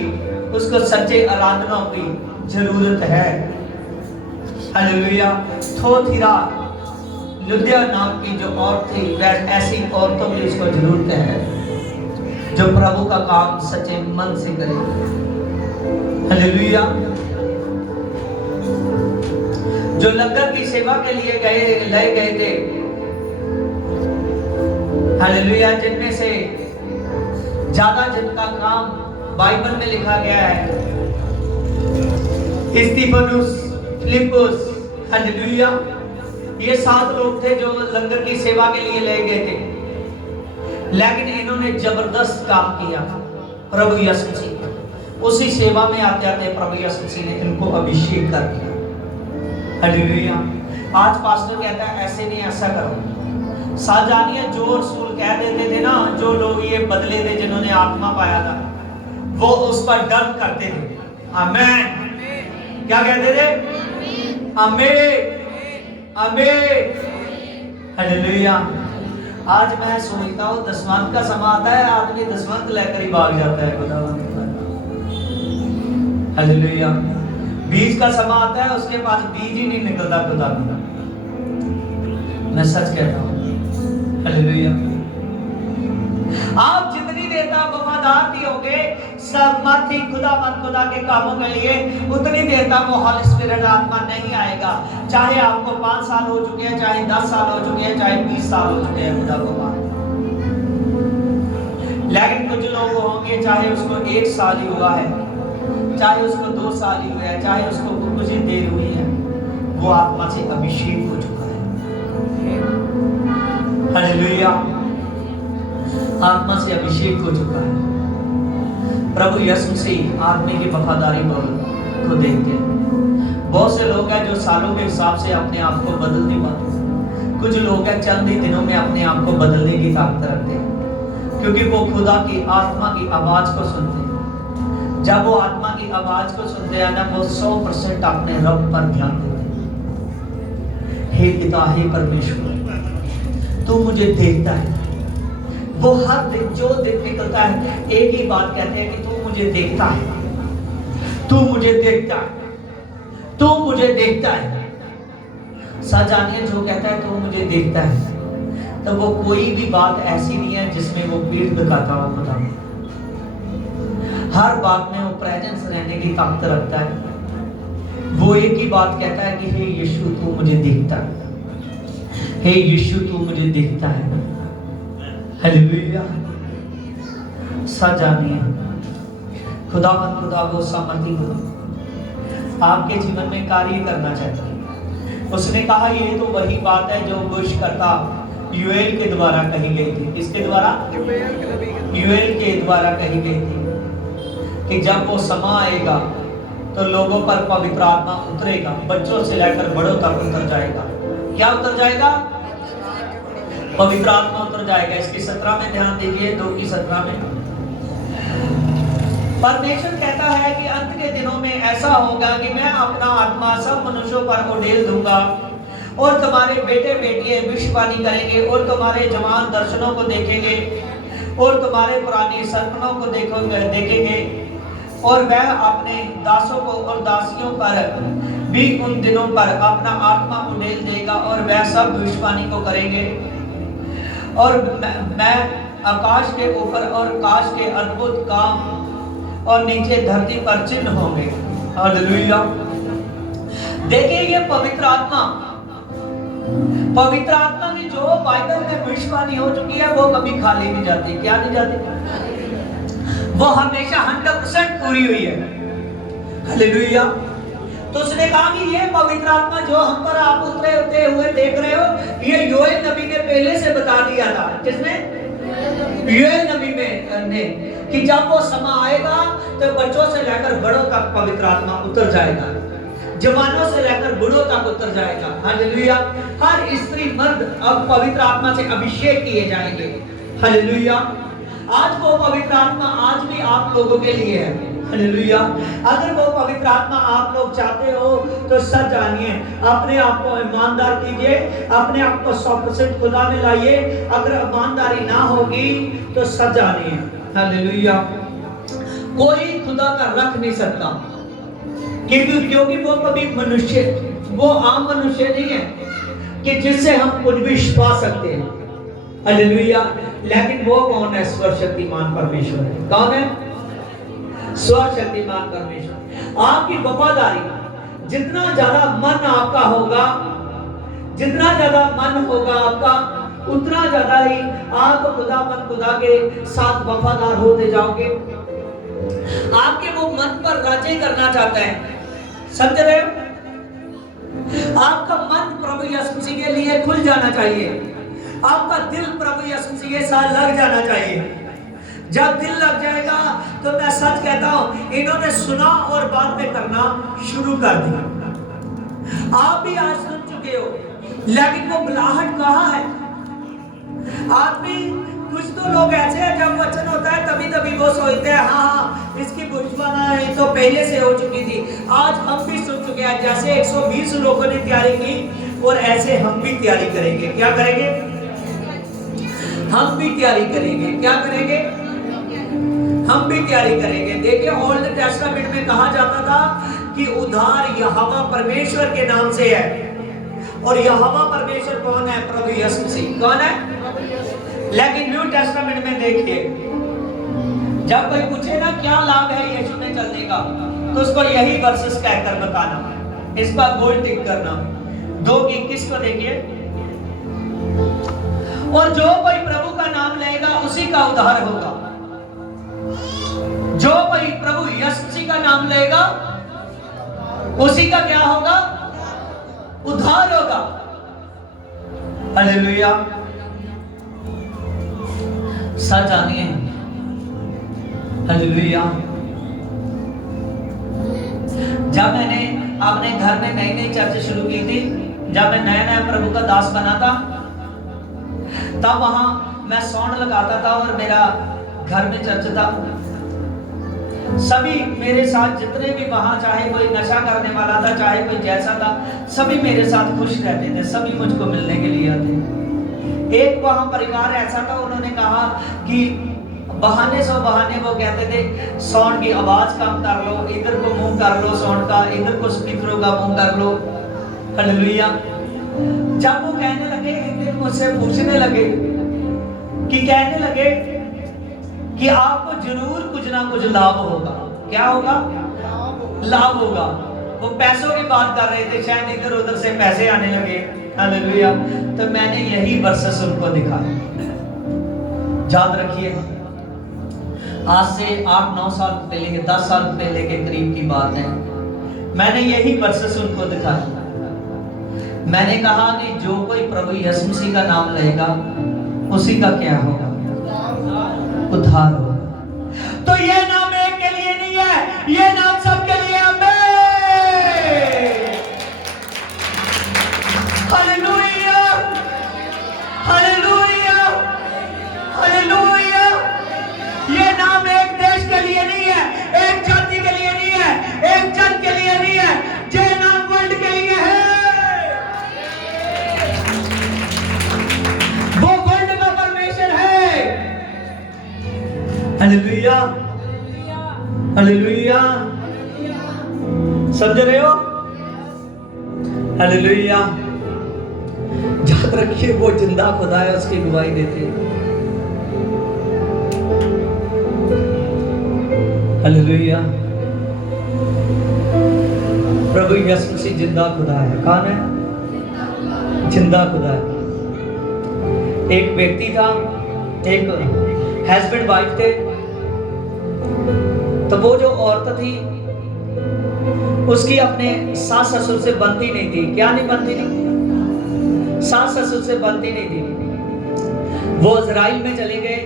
उसको सच्चे आराधना की जरूरत है। हालेलुया। थोथिरा लुद्या नाम की जो औरत थी, वह ऐसी औरतों की उसको जरूरत है जो प्रभु का काम सच्चे मन से करे। हालेलुया। जो लंगर की सेवा के लिए ले गए थे, हालेलुया, जिनमें से ज्यादा जिनका काम बाइबल में लिखा गया है, स्टीफनुस, फिलिपुस, हालेलुया, ये 7 लोग थे जो लंगर की सेवा के लिए ले गए थे, लेकिन इन्होंने जबरदस्त काम किया। प्रभु यीशु मसीह उसी सेवा में आते आते प्रभु यीशु मसीह ने इनको अभिषेक कर दिया। हालेलुया। आज पास्टर कहता है ऐसे नहीं, ऐसा करो। साथ जानिए, जो रसूल कह देते थे ना, जो लोग ये बदले थे जिन्होंने आत्मा पाया था, वो उस पर डर करते थे। आमीन। क्या कहते थे? आमीन, आमीन। हालेलुया। आज मैं सोचता हूँ दसवंत का समय आता है, आदमी दसवंत लेकर ही भाग जाता है खुदावंद। हालेलुया। बीज का समय आता है, उसके पास बीज ही नहीं निकलता खुदा। मैं सच कहता हूँ। हालेलुया। आप जितनी देर तक वफादार भी होगे समर्थी खुदा के कामों के लिए, उतनी देर तक वो होली स्पिरिट आत्मा नहीं आएगा। चाहे आपको 5 साल हो चुके हैं, चाहे 10 साल हो चुके हैं, चाहे 20 साल हो चुके हैं खुदा को मान। लेकिन कुछ लोग होंगे, चाहे उसको 1 साल ही हुआ है, चाहे उसको 2 साल ही हुआ है, चाहे उसको कुछ ही देर हुई है, वो आत्मा से अभिषेक हो चुका है। हालेलुया। आत्मा से अभिषेक हो चुका है। प्रभु यीशु मसीह आदमी की वफादारी को देखते हैं। बहुत से लोग हैं जो सालों के हिसाब से अपने आप को बदल नहीं पाते। कुछ लोग हैं चंद ही दिनों में अपने आप को बदलने की ताकत रखते हैं, क्योंकि वो खुदा की आत्मा की आवाज को सुनते हैं। जब वो आत्मा की आवाज को सुनते हैं ना, वो 100% अपने रब पर ध्यान देते हैं। हे पिता, हे परमेश्वर, तू मुझे देखता है। वो हर दिन जो दिन निकलता है एक ही बात कहते हैं कि तू मुझे देखता है, तू मुझे देखता है, तू मुझे देखता है। सच जानिए, जो कहता है तू मुझे देखता है, तो वो कोई भी बात ऐसी नहीं है जिसमें वो पीठ दिखाता हो खुदा। हर बात में वो प्रेजेंस रहने की ताकत रखता है। वो एक ही बात कहता है कि हे यीशु, तू मुझे देखता है, हे यीशु, तू मुझे देखता है। हालेलुया। सच जानिए, खुदावंद खुदा वो सामर्थी खुदा आपके जीवन में कार्य करना चाहता है। उसने कहा ये तो वही बात है जो बुशकर्ता यूएल के द्वारा कही गई थी। किसके द्वारा? यूएल के द्वारा कही गई थी कि जब वो समय आएगा तो लोगों पर पवित्र आत्मा उतरेगा, बच्चों से लेकर बड़ों तक उतर जाएगा। क्या उतर जाएगा? पवित्र आत्मा उतर जाएगा। इसकी 17 में ध्यान दीजिए, 2 की 17 में परमेश्वर कहता है कि अंत के दिनों में ऐसा होगा कि मैं अपना आत्मा सब मनुष्यों पर उड़ेल दूंगा, और तुम्हारे बेटे बेटियां भविष्यवाणी करेंगे, और तुम्हारे जवान दर्शनों को देखेंगे, और तुम्हारे पुराने सपनों को देखेंगे, और वह अपने दासों को और दासियों पर भी उन दिनों पर अपना आत्मा उड़ेल देगा, और वह सब भविष्यवाणी को करेंगे। और मैं आकाश के ऊपर और आकाश के अद्भुत काम और नीचे धरती पर चिन्ह होंगे। हालेलुया। देखिए ये पवित्र आत्मा की जो बाइबल में भविष्यवाणी हो चुकी है वो कभी खाली नहीं जाती। क्या नहीं जाती? वो हमेशा 100% पूरी हुई है। हालेलुया। तो उसने कहा कि ये पवित्र आत्मा जो हम पर आप उतरते हुए देख रहे हो, ये योएल नबी ने पहले से बता दिया था। किसने? योएल नबी ने कि जब वो समय आएगा तो बच्चों से लेकर बड़ों तक पवित्र आत्मा उतर जाएगा, जवानों से लेकर बूढ़ों तक उतर जाएगा। हालेलुया। हर स्त्री मर्द अब पवित्र आत्मा से अभिषेक किए जाएंगे। हालेलुया। आज वो पवित्र आत्मा आज भी आप लोगों के लिए है। हालेलुया। अगर वो पवित्र आत्मा आप लोग चाहते हो तो सच जानिए, अपने आप को ईमानदार कीजिए, अपने आप को 100% खुदा में लाइए। अगर ईमानदारी ना होगी तो सच जानिए। हालेलुया। कोई खुदा का रख नहीं सकता, क्योंकि वो कभी मनुष्य, वो आम मनुष्य नहीं है कि जिससे हम कुछ भी पा सकते हैं। हालेलुया। लेकिन वो कौन है? सर्वशक्तिमान परमेश्वर है। कौन है? सर्वशक्तिमान परमेश्वर। आपकी वफादारी, जितना ज्यादा मन आपका होगा, जितना ज्यादा मन होगा आपका, उतना ज्यादा ही आप खुदा के साथ वफादार होते जाओगे। आपके वो मन पर राज्य करना चाहता है। समझ रहे हो? आपका मन प्रभु यीशु मसीह के लिए खुल जाना चाहिए। आपका दिल प्रभु यीशु मसीह के साथ लग जाना चाहिए। जब दिल लग जाएगा तो मैं सच कहता हूं, इन्होंने सुना और बाद में करना शुरू कर दिया। आप भी आज सुन चुके हो, लेकिन वो बुलाहट कहाँ है? आप भी, कुछ तो लोग ऐसे हैं जब वचन होता है तभी वो सोचते हैं हाँ इसकी भविष्यवाणी तो पहले से हो चुकी थी। आज हम भी सुन चुके हैं, जैसे 120 लोगों ने तैयारी की और ऐसे हम भी तैयारी करेंगे। क्या करेंगे? हम भी तैयारी करेंगे। क्या करेंगे? हम भी तैयारी करेंगे। देखिए ओल्ड टेस्टामेंट में कहा जाता था कि उद्धार यहोवा परमेश्वर के नाम से है। और यहोवा परमेश्वर कौन है? प्रभु यीशु मसीह। कौन है? लेकिन न्यू टेस्टामेंट में देखिए, जब कोई पूछे ना क्या लाभ है यीशु में चलने का, तो उसको यही वर्सेस कहकर बताना, इस पर गोल टिक करना। 2:21 को देखिए, और जो कोई प्रभु का नाम लेगा उसी का उद्धार होगा। जो कोई प्रभु यीशु मसीह का नाम लेगा उसी का क्या होगा? उद्धार होगा। हालेलुया। सच जानिए। हालेलुया। जब मैंने अपने घर में नई चर्च शुरू की थी, जब मैं नया प्रभु का दास बना था, तब वहां मैं साउंड लगाता था और मेरा घर में चर्च था। सभी मेरे साथ जितने भी वहां, चाहे कोई नशा करने वाला था, चाहे कोई जैसा था, सभी मेरे साथ खुश रहते थे, सभी मुझको मिलने के लिए आते। एक वहां परिवार ऐसा था, उन्होंने कहा कि बहाने वो कहते थे साउंड की आवाज कम कर लो, इधर को मुंह कर लो साउंड का, इधर को स्पीकरों का मुंह कर लो। हालेलुया। जब वो कहने लगे, एक दिन मुझसे पूछने लगे कि आपको जरूर कुछ ना कुछ लाभ होगा। क्या होगा? लाभ होगा। वो पैसों की बात कर रहे थे, शायद इधर उधर से पैसे आने लगे। हालेलुया। तो मैंने यही वर्सेस उनको दिखाया। याद रखिए, आज से 8-9 साल पहले, 10 साल पहले के करीब की बात है, मैंने यही वर्सेस उनको दिखाया। मैंने कहा कि जो कोई प्रभु यीशु मसीह का नाम लेगा उसी का क्या होगा? उद्धार होगा। तो ये नाम एक के लिए नहीं है, ये नाम सबके लिए है। Hallelujah, hallelujah, hallelujah. ये नाम एक देश के लिए नहीं है, एक जाति के लिए नहीं है, एक जन के लिए नहीं है, ये नाम वर्ल्ड के लिए है। वो वर्ल्ड का परमेश्वर है। Hallelujah, hallelujah. समझ रहे हो? हालेलुया। याद याद रखिए वो जिंदा खुदा है, उसकी गवाही देते हैं। हालेलुया। प्रभु यीशु मसीह जिंदा खुदा है। कौन है? जिंदा खुदा है। एक व्यक्ति था, एक हस्बैंड वाइफ थे, तो वो जो औरत थी उसकी अपने सास ससुर से बनती नहीं थी। क्या नहीं बनती थी? सास ससुर से बनती नहीं थी। वो इज़राइल में चले गए।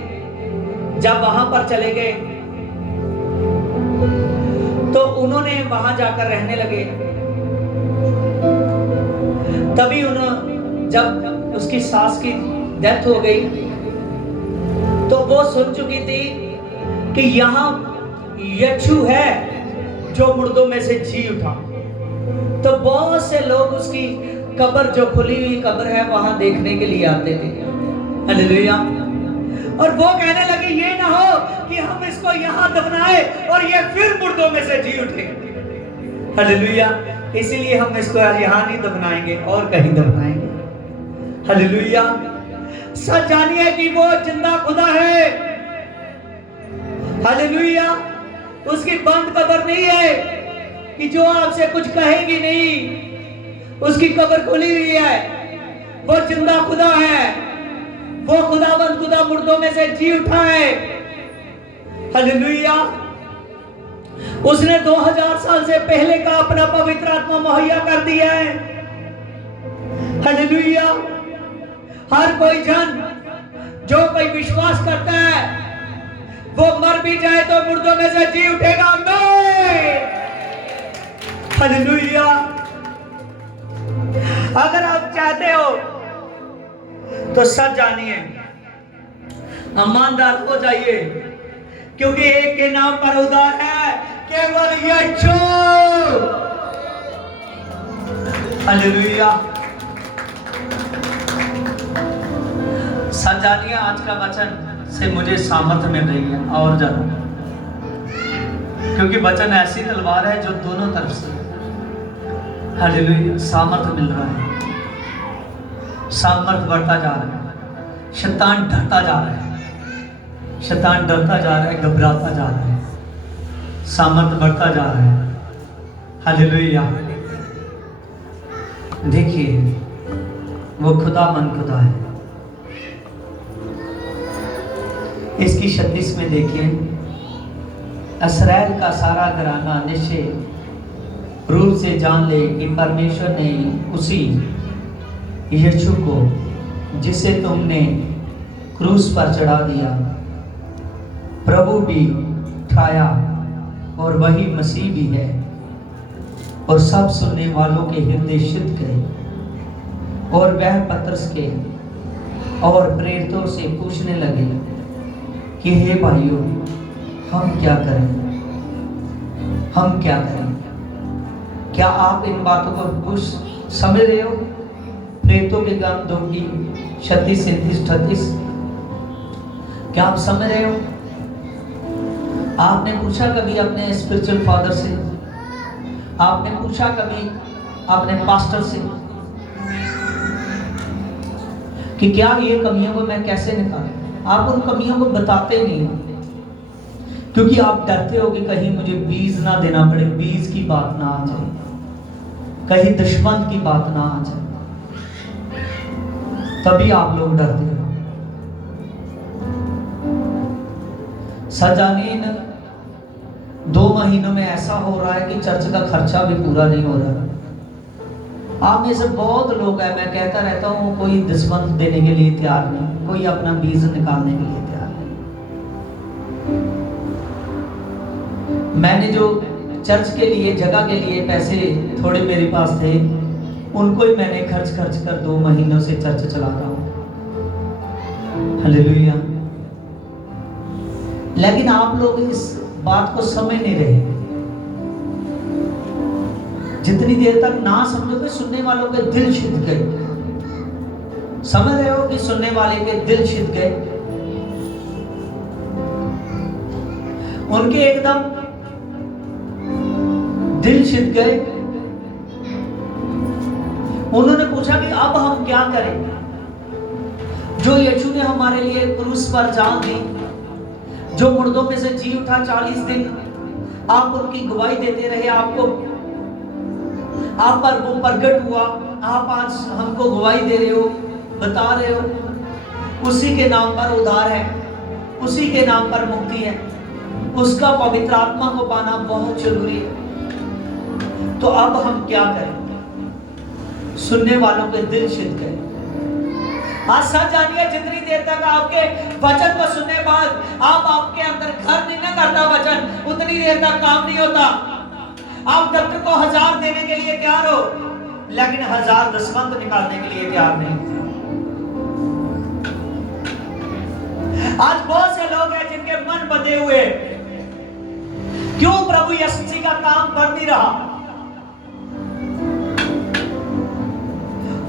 जब वहां पर चले गए तो उन्होंने वहां जाकर रहने लगे। तभी उन्होंने, जब उसकी सास की डेथ हो गई तो वो सुन चुकी थी कि यहाँ यीशु है जो मुर्दों में से जी उठा। तो बहुत से लोग उसकी कब्र, जो खुली हुई कब्र है, वहां देखने के लिए आते थे। हालेलुया। और वो कहने लगे ये ना हो कि हम इसको यहाँ दफनाए और ये फिर मुर्दों में से जी उठे। हालेलुया। इसीलिए हम इसको यहाँ नहीं दफनाएंगे और कहीं दफनाएंगे। हालेलुया। सच जानिए कि वो जिंदा खुदा है। हालेलुया। उसकी बंद कब्र नहीं है कि जो आपसे कुछ कहेगी नहीं। उसकी कब्र खुली हुई है। वो जिंदा खुदा है। वो खुदावंद खुदा मुर्दों में से जी उठा है। हालेलुया। उसने 2000 साल से पहले का अपना पवित्र आत्मा मुहैया कर दिया है। हालेलुया। हर कोई जन जो कोई विश्वास करता है वो मर भी जाए तो मुर्दों में से जी उठेगा। हालेलुया। अगर आप चाहते हो तो सच जानिए, ईमानदार हो जाइए, क्योंकि एक के नाम पर उद्धार है, केवल यीशु। हालेलुया। सच जानिए, आज का वचन से मुझे सामर्थ्य मिल रही है और ज्यादा, क्योंकि वचन ऐसी तलवार है जो दोनों तरफ से, हालेलुया, सामर्थ्य मिल रहा है। सामर्थ्य बढ़ता जा रहा है। शैतान डरता जा रहा है। शैतान डरता जा रहा है, घबराता जा रहा है। सामर्थ्य बढ़ता जा रहा है। हालेलुया। देखिए, वो खुदावंद खुदा है। इसकी 36 में देखिए, इस्राएल का सारा घराना निश्चय रूप से जान ले कि परमेश्वर ने उसी यीशु को, जिसे तुमने क्रूस पर चढ़ा दिया, प्रभु भी ठहराया और वही मसीह भी है। और सब सुनने वालों के हृदय सिद्ध गए और वह पतरस के और प्रेरितों से पूछने लगे कि हे भाइयों, हम क्या करें? हम क्या करें? क्या आप इन बातों को समझ रहे हो? प्रेरितों के काम 2 की 36, 37, 38, क्या आप समझ रहे हो? आपने पूछा कभी अपने स्पिरिचुअल फादर से? आपने पूछा कभी अपने पास्टर से कि क्या ये कमियों को मैं कैसे निकालूं? आप उन कमियों को बताते नहीं हो, क्योंकि आप डरते हो कि कहीं मुझे बीज ना देना पड़े, बीज की बात ना आ जाए, कहीं दुश्मन की बात ना आ जाए, तभी आप लोग डरते हो। सजानीन 2 महीनों में ऐसा हो रहा है कि चर्च का खर्चा भी पूरा नहीं हो रहा। आप में से बहुत लोग हैं, मैं कहता रहता हूँ, कोई दसवंध देने के लिए तैयार नहीं, कोई अपना बीज निकालने के लिए तैयार नहीं। मैंने जो चर्च के लिए, जगह के लिए पैसे थोड़े मेरे पास थे, उनको ही मैंने खर्च कर 2 महीनों से चर्च चला रहा हूँ। हालेलुया। लेकिन आप लोग इस बात को समझ नहीं रहे। जितनी देर तक ना समझोगे, सुनने वालों के दिल छिद गए। समझ रहे हो कि सुनने वाले के दिल छिद गए, उनके एकदम दिल छिद गए। उन्होंने पूछा कि अब हम क्या करें? जो यीशु ने हमारे लिए क्रूस पर जान दी, जो मुर्दों में से जी उठा, 40 दिन आप उनकी गवाही देते रहे, आपको आप पर वो प्रकट हुआ, आप आज हमको गवाही दे रहे हो, बता रहे हो। उसी के नाम पर उद्धार है, उसी के नाम पर मुक्ति है, उसका पवित्र आत्मा को पाना बहुत जरूरी है। तो अब हम क्या करें? सुनने वालों के दिल शिद्ध करें। आज सच जानिए, जितनी देर तक आपके वचन को सुनने बाद आप आपके अंदर घर नहीं ना करता वचन, उतनी देर तक काम नहीं होता। आप डॉक्टर को 1000 देने के लिए तैयार हो, लेकिन 1000 दशमंत निकालने के लिए तैयार नहीं। आज बहुत से लोग हैं जिनके मन बंधे हुए, क्यों प्रभु यीशु मसीह का काम बढ़ नहीं रहा?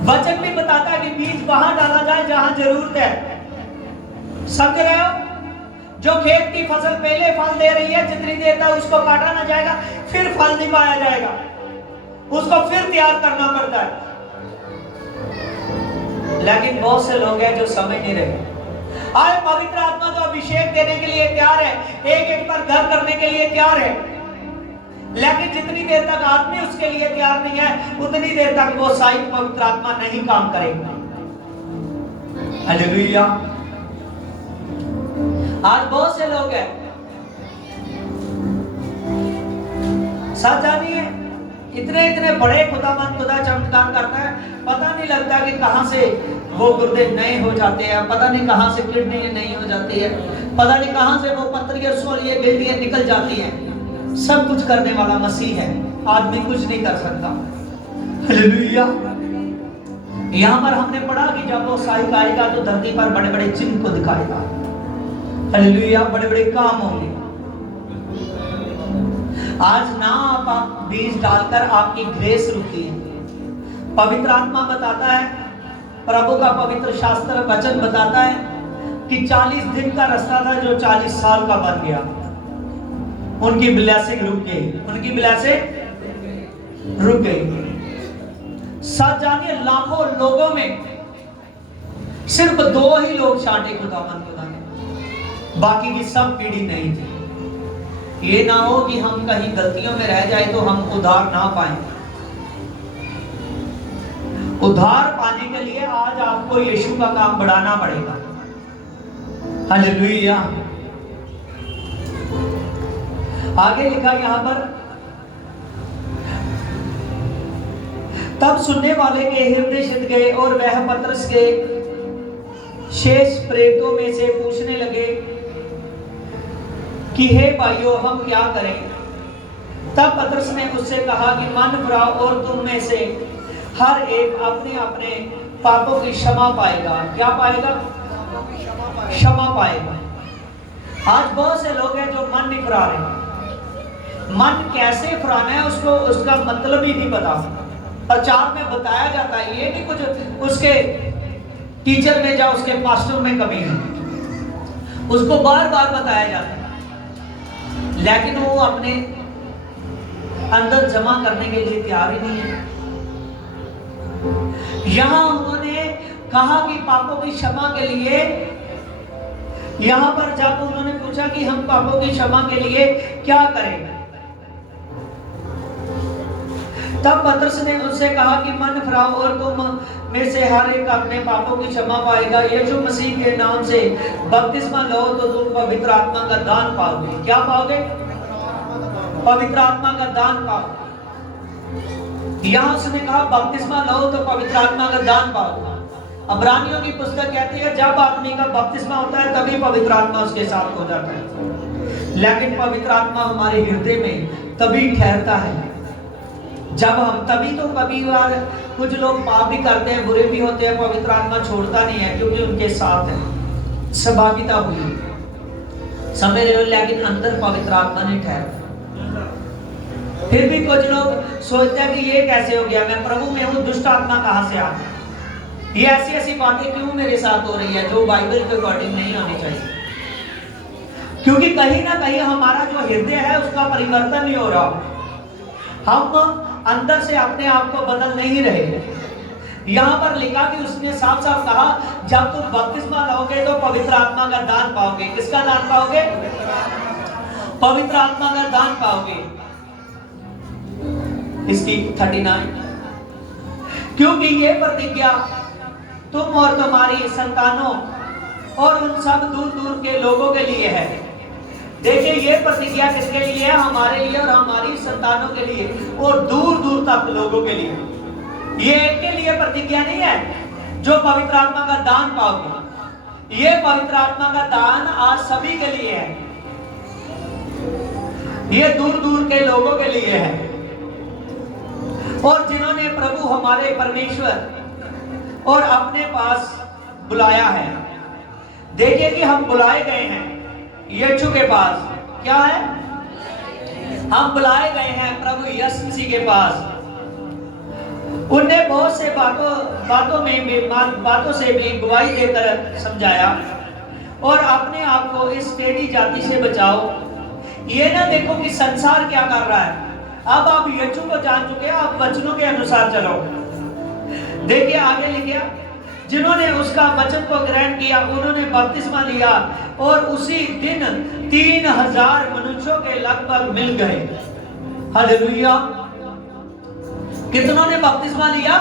वचन भी बताता है कि बीज वहां डाला जाए जहां जरूरत है। समझ रहे हो? जो खेत की फसल पहले फल दे रही है, जितनी देर तक उसको काटा ना जाएगा फिर फल नहीं पाया जाएगा, उसको फिर तैयार करना पड़ता है। लेकिन बहुत से लोग हैं जो समझ नहीं रहे। आज पवित्र आत्मा तो अभिषेक देने के लिए तैयार है, एक एक पर घर करने के लिए तैयार है, लेकिन जितनी देर तक आदमी उसके लिए तैयार नहीं है, उतनी देर तक वो सहायक पवित्र आत्मा नहीं काम करेगा। हालेलुया। आज बहुत से लोग हैं, सच जानिए, इतने बड़े खुदावंद खुदा चमत्कार करता है, पता नहीं लगता कि कहां से वो गुर्दे नए हो जाते हैं, पता नहीं कहां से किडनी नई हो जाती है, पता नहीं कहां से वो पत्थरियां सोलियां गिल्टियां निकल जाती हैं। सब कुछ करने वाला मसीह है, आदमी कुछ नहीं कर सकता। हालेलुया। यहां पर हमने पढ़ा कि जब वो सहायक आएगा तो धरती पर बड़े बड़े चिन्ह को दिखाएगा। हालेलुया। बड़े बड़े काम होंगे। आज ना आप बीज डालकर आपकी ग्रेस रुकती है। पवित्र आत्मा बताता है, प्रभु का पवित्र शास्त्र वचन बताता है कि 40 दिन का रास्ता था जो 40 साल का बन गया। उनकी ब्लेसिंग रुक गई, उनकी ब्लेसिंग रुक गई। सच जानिए, लाखों लोगों में सिर्फ 2 ही लोग छांटे खुदावंद खुदा ने, बाकी की सब पीढ़ी नहीं थी। ये ना हो कि हम कहीं गलतियों में रह जाए तो हम उद्धार ना पाए। उद्धार पाने के लिए आज आपको यीशु का काम बढ़ाना पड़ेगा। हालेलुया। आगे लिखा यहां पर, तब सुनने वाले के हृदय सिद्ध गए और वह पतरस के शेष प्रेरितों में से पूछने लगे कि हे भाइयों, हम क्या करें? तब पतरस ने उससे कहा कि मन फिराओ और तुम में से हर एक अपने अपने पापों की क्षमा पाएगा। क्या पाएगा? क्षमा पाएगा। आज बहुत से लोग हैं जो मन नहीं फिरा रहे। मन कैसे फिराना है उसको, उसका मतलब ही नहीं पता। प्रचार में बताया जाता है, ये नहीं कुछ उसके टीचर में या उसके पास्टर में कमी है, उसको बार बार बताया जाता है, लेकिन वो अपने अंदर जमा करने के लिए तैयार ही नहीं है। यहां उन्होंने कहा कि पापों की क्षमा के लिए, यहां पर जब उन्होंने पूछा कि हम पापों की क्षमा के लिए क्या करें, तब पतरस ने उससे कहा कि मन फिराओ और तुम में से हर एक अपने पापों की क्षमा पाएगा। यीशु मसीह के नाम से बपतिस्मा लो तो तुम पवित्र आत्मा का दान पाओगे। क्या पाओगे? पवित्र आत्मा का दान पाओगे। यहां उसने कहा बपतिस्मा लो तो पवित्र आत्मा का दान पाओगे। अब्रानियों की पुस्तक कहती है जब आदमी का बपतिस्मा होता है तभी पवित्र आत्मा उसके साथ हो जाता है, लेकिन पवित्र आत्मा हमारे हृदय में तभी ठहरता है जब हम, तभी तो कभी बार कुछ लोग पाप भी करते हैं, बुरे भी होते हैं, पवित्र आत्मा छोड़ता नहीं है क्योंकि उनके साथ है, सहभागिता हुई, समझ रहे हो, लेकिन अंदर पवित्र आत्मा नहीं ठहरता। फिर भी कुछ लोग सोचते हैं कि ये कैसे हो गया, मैं प्रभु में हूँ, दुष्ट आत्मा कहाँ से आ गई? ये ऐसी ऐसी बातें क्यों मेरे साथ हो रही है जो बाइबल के अकॉर्डिंग नहीं होनी चाहिए, क्योंकि कहीं ना कहीं हमारा जो हृदय है उसका परिवर्तन नहीं हो रहा। हम अंदर से अपने आप को बदल नहीं रहे। यहाँ पर लिखा कि उसने साफ साफ कहा, जब तुम बपतिस्मा लोगे तो पवित्र आत्मा का दान पाओगे। किसका दान पाओगे? पवित्र आत्मा का दान पाओगे। इसकी 39, क्योंकि ये प्रतिज्ञा तुम और तुम्हारी संतानों और उन सब दूर दूर के लोगों के लिए है। देखिए, ये प्रतिज्ञा किसके लिए है? हमारे लिए और हमारी संतानों के लिए और दूर दूर तक लोगों के लिए। ये एक के लिए प्रतिज्ञा नहीं है जो पवित्र आत्मा का दान पाओगे। ये पवित्र आत्मा का दान आज सभी के लिए है। ये दूर दूर के लोगों के लिए है। और जिन्होंने प्रभु हमारे परमेश्वर और अपने पास बुलाया है। देखिए कि हम बुलाए गए हैं यीशु के पास। क्या है? हम बुलाए गए हैं प्रभु यीशु मसीह के पास। उनने बहुत से बातों से भी गवाही देकर समझाया, और अपने आप को इस टेढ़ी जाति से बचाओ। ये ना देखो कि संसार क्या कर रहा है। अब आप यीशु को जान चुके हैं, आप वचनों के अनुसार चलो। देखिए आगे लिखा, जिन्होंने उसका वचन को ग्रहण किया उन्होंने बपतिस्मा लिया, और उसी दिन 3000 मनुष्यों के लगभग मिल गए। हालेलुया। कितनों ने बपतिस्मा लिया?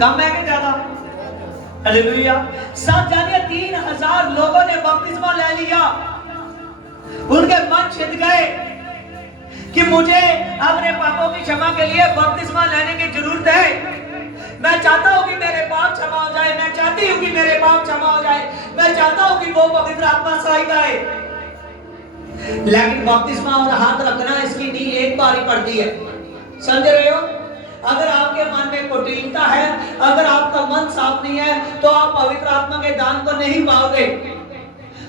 कम है कि ज्यादा? हालेलुया। सब जानिए 3000 लोगों ने बपतिस्मा ले लिया। उनके मन छिद गए कि मुझे अपने पापों की क्षमा के लिए बपतिस्मा लेने की जरूरत है। मैं चाहता हूं कि मेरे पाप क्षमा हो जाए। मैं चाहती हूं कि मेरे पाप क्षमा हो जाए। मैं चाहता हूं कि वो पवित्र आत्मा सहायक आए। लेकिन बपतिस्मा और हाथ रखना, इसकी नींव एक बार ही पड़ती है। समझ रहे हो? अगर आपके मन में कुटिलता है, अगर आपका मन साफ नहीं है, तो आप पवित्र आत्मा के दान को नहीं पाओगे।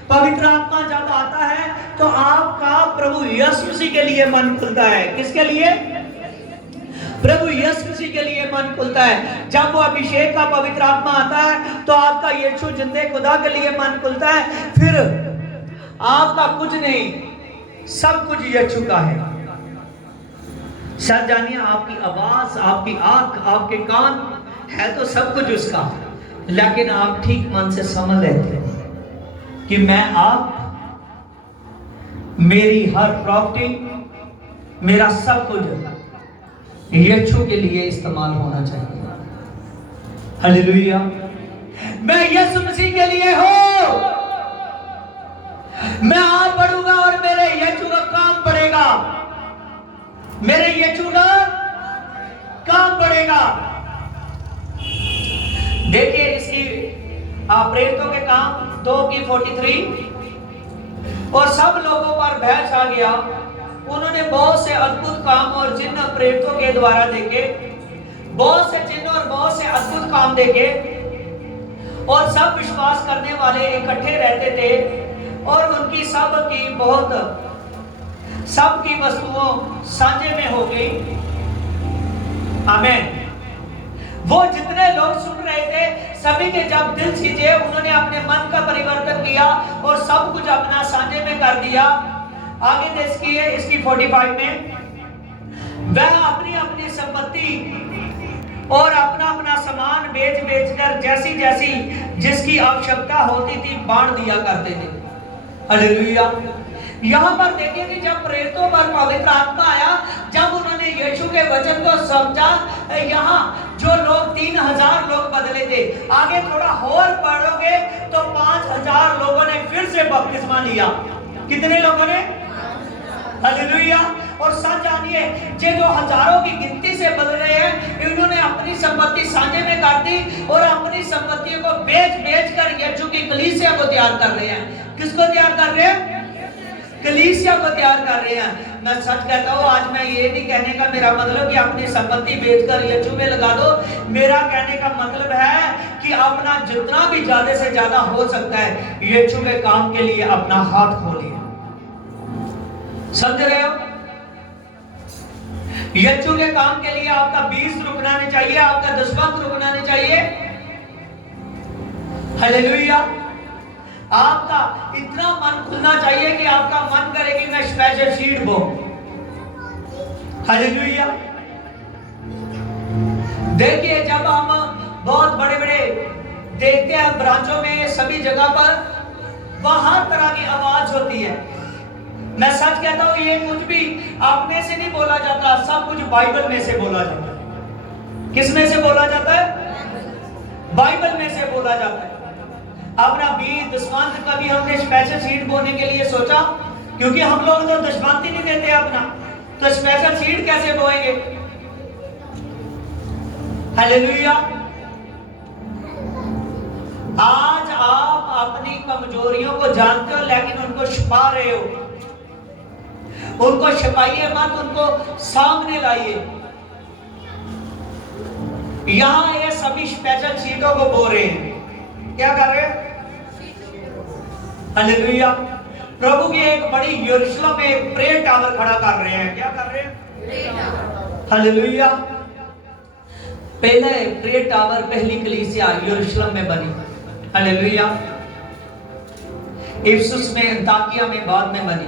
पवित्र आत्मा जब आता है तो आपका प्रभु यीशु मसीह के लिए मन खुलता है। किसके लिए? प्रभु यीशु मसीह के लिए मन खुलता है। जब वो अभिषेक का पवित्र आत्मा आता है तो आपका यीशु जिंदे खुदा के लिए मन खुलता है। फिर आपका कुछ नहीं, सब कुछ यीशु का है। सर जानिए, आपकी आवाज, आपकी आंख, आपके कान है तो सब कुछ उसका, लेकिन आप ठीक मन से समझ लेते हैं कि मैं आप, मेरी हर प्रॉपर्टी, मेरा सब कुछ यीशु के लिए इस्तेमाल होना चाहिए। हालेलुया। मैं यीशु मसीह के लिए हूं। मैं आप बढ़ूंगा और मेरे यीशु का काम बढ़ेगा। मेरे यीशु का काम बढ़ेगा। देखिए इसकी प्रेरितों के काम 2:43, और सब लोगों पर भय छा गया। उन्होंने बहुत से अद्भुत काम और चिन्ह प्रेरितों के द्वारा देखे। बहुत से चिन्ह और बहुत से अद्भुत काम देखे, और सब विश्वास करने वाले इकट्ठे रहते थे, और उनकी सबकी वस्तुओं साझे में हो गई। आमीन। वो जितने लोग सुन रहे थे, सभी ने जब दिल सींचे, उन्होंने अपने मन का परिवर्तन किया और सब कुछ अपना साझे में कर दिया। आगे देखिए इसकी 45 में, वह अपनी अपनी संपत्ति और अपना अपना सामान बेच बेचकर जैसी जैसी जिसकी आवश्यकता होती थी बांट दिया करते थे। हालेलुया। यहाँ पर देखिए कि जब प्रेरितों पर पवित्र आत्मा आया, जब उन्होंने यीशु के वचन को समझा, यहाँ जो लोग 3000 लोग बदले थे। आगे थोड़ा और पढ़ोगे तो 5000 लोगों ने फिर से बपतिस्मा लिया। कितने लोगों ने? हालेलुया। और सच जानिए, ये जो हजारों की गिनती से बदल रहे हैं, इन्होंने अपनी संपत्ति साझे में कर दी और अपनी संपत्तियों को बेच बेच कर यीशु की कलीसिया को तैयार कर रहे हैं। किसको तैयार कर रहे हैं? कलीसिया को तैयार कर रहे हैं। मैं सच कहता हूँ, आज मैं ये नहीं कहने का मेरा मतलब कि अपनी संपत्ति बेचकर यीशु में लगा दो। मेरा कहने का मतलब है कि अपना जितना भी ज्यादा से ज्यादा हो सकता है यीशु के काम के लिए अपना हाथ खोलिए। समझ रहे हो? यीशु के काम के लिए आपका 20 रुकना नहीं चाहिए, आपका 10 रुकना नहीं चाहिए। हालेलुया। आपका इतना मन खुलना चाहिए कि आपका मन करे कि मैं स्पेशल शीट बो। हालेलुया। देखिए जब हम बहुत बड़े बड़े देखते हैं ब्रांचों में सभी जगह पर वहां तरह की आवाज होती है। मैं सच कहता हूं ये कुछ भी अपने से नहीं बोला जाता, सब कुछ बाइबल में से बोला जाता है। किस में से बोला जाता है? बाइबल में से बोला जाता है। अपना बीज दशमंत कभी हमने स्पेशल सीड बोने के लिए सोचा? क्योंकि हम लोग तो दशमंत ही नहीं देते अपना, तो स्पेशल सीड कैसे बोएंगे? हालेलुया। आज आप अपनी कमजोरियों को जानते हो लेकिन उनको छुपा रहे हो। उनको छुपाइए मत, उनको सामने लाइए। यहां ये सभी स्पेशल सीटों को बो रहे हैं। क्या कर रहे हैं? हालेलुया। प्रभु की एक बड़ी यरूशलेम में प्रेयर टावर खड़ा कर रहे हैं। क्या कर रहे हैं? हालेलुया। पहले प्रेयर टावर, पहली कलीसिया यरूशलेम में बनी। हालेलुया। इफिसुस में, अंताकिया में बाद में बनी।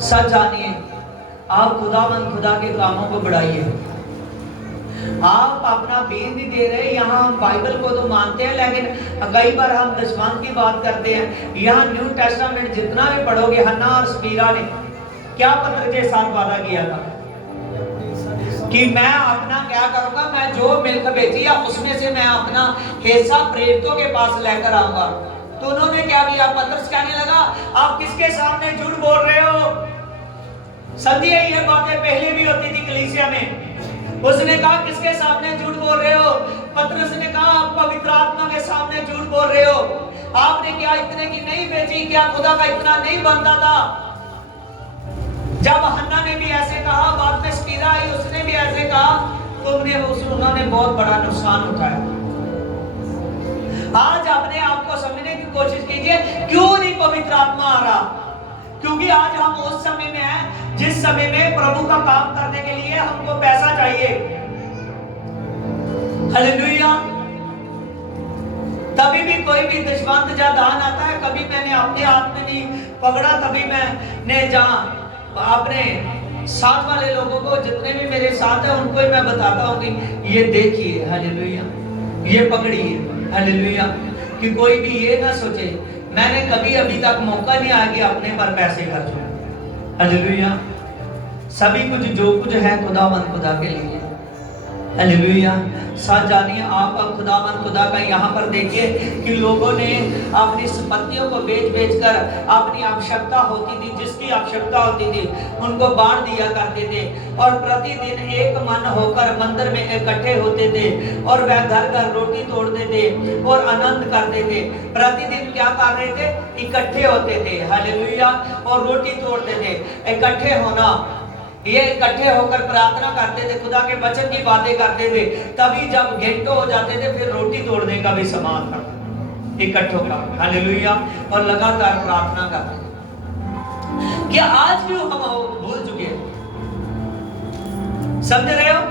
सच जानिए, आप खुदा के कामों को बढ़ाइए। आप अपना बीज नहीं दे रहे। यहाँ हम बाइबल को तो मानते हैं लेकिन कई बार हम दशमंत की बात करते हैं। यहाँ न्यू टेस्टामेंट जितना भी पढ़ोगे, हन्ना और सपीरा ने क्या पत्र के साथ वादा किया था कि मैं अपना क्या करूंगा, मैं जो मिल्क बेची है उसमें से मैं अपना हिस्सा प्रेरितों के पास लेकर आऊंगा। तो उन्होंने क्या किया? पत्रस कहने लगा, आप किसके सामने झूठ बोल रहे हो? समझिए, ये बातें पहले भी होती थी कलीसिया में। उसने कहा, किसके सामने झूठ बोल रहे हो? पत्रस ने कहा, आप पवित्र आत्मा के सामने झूठ बोल रहे हो। आपने क्या इतने की नहीं बेची? क्या खुदा का इतना नहीं बनता था? जब हन्ना ने भी ऐसे कहा, बाद में सपीरा आई, उसने भी ऐसे कहा, उन्होंने बहुत बड़ा नुकसान उठाया। आज अपने आप को समझने की कोशिश कीजिए, क्यों नहीं पवित्र आत्मा आ रहा? क्योंकि आज हम उस समय में हैं जिस समय में प्रभु का काम करने के लिए हमको पैसा चाहिए। हालेलुया। तभी भी कोई भी दशमंत या दान आता है, कभी मैंने अपने हाथ में नहीं पकड़ा, तभी मैंने जहां अपने साथ वाले लोगों को, जितने भी मेरे साथ है उनको ही मैं बताता हूँ कि ये देखिए, हालेलुया, ये पकड़िए, हालेलुया। कि कोई भी ये ना सोचे मैंने कभी अभी तक मौका नहीं आया कि अपने पर पैसे खर्च हो। हालेलुया। सभी कुछ जो कुछ है खुदा के लिए। हालेलुया। साथ जानिए, आप अब खुदा का यहाँ पर देखिए कि लोगों ने अपनी संपत्तियों को बेच कर अपनी आवश्यकता होती थी, जिसकी आवश्यकता होती थी उनको बांट दिया करते थे। और प्रतिदिन एक मन होकर मंदिर में इकट्ठे होते थे और वह घर घर रोटी तोड़ते थे और आनंद करते थे। प्रतिदिन क्या कर रहे थे? इकट्ठे होते थे। हालेलुया। और रोटी तोड़ते थे। इकट्ठे होना, ये इकट्ठे होकर प्रार्थना करते थे, खुदा के वचन की बातें करते थे। तभी जब घंटों हो जाते थे फिर रोटी तोड़ने का भी समान था, इकट्ठों का। हालेलुया। और लगातार प्रार्थना करते। क्या आज भी हम भूल चुके हैं? समझ रहे हो?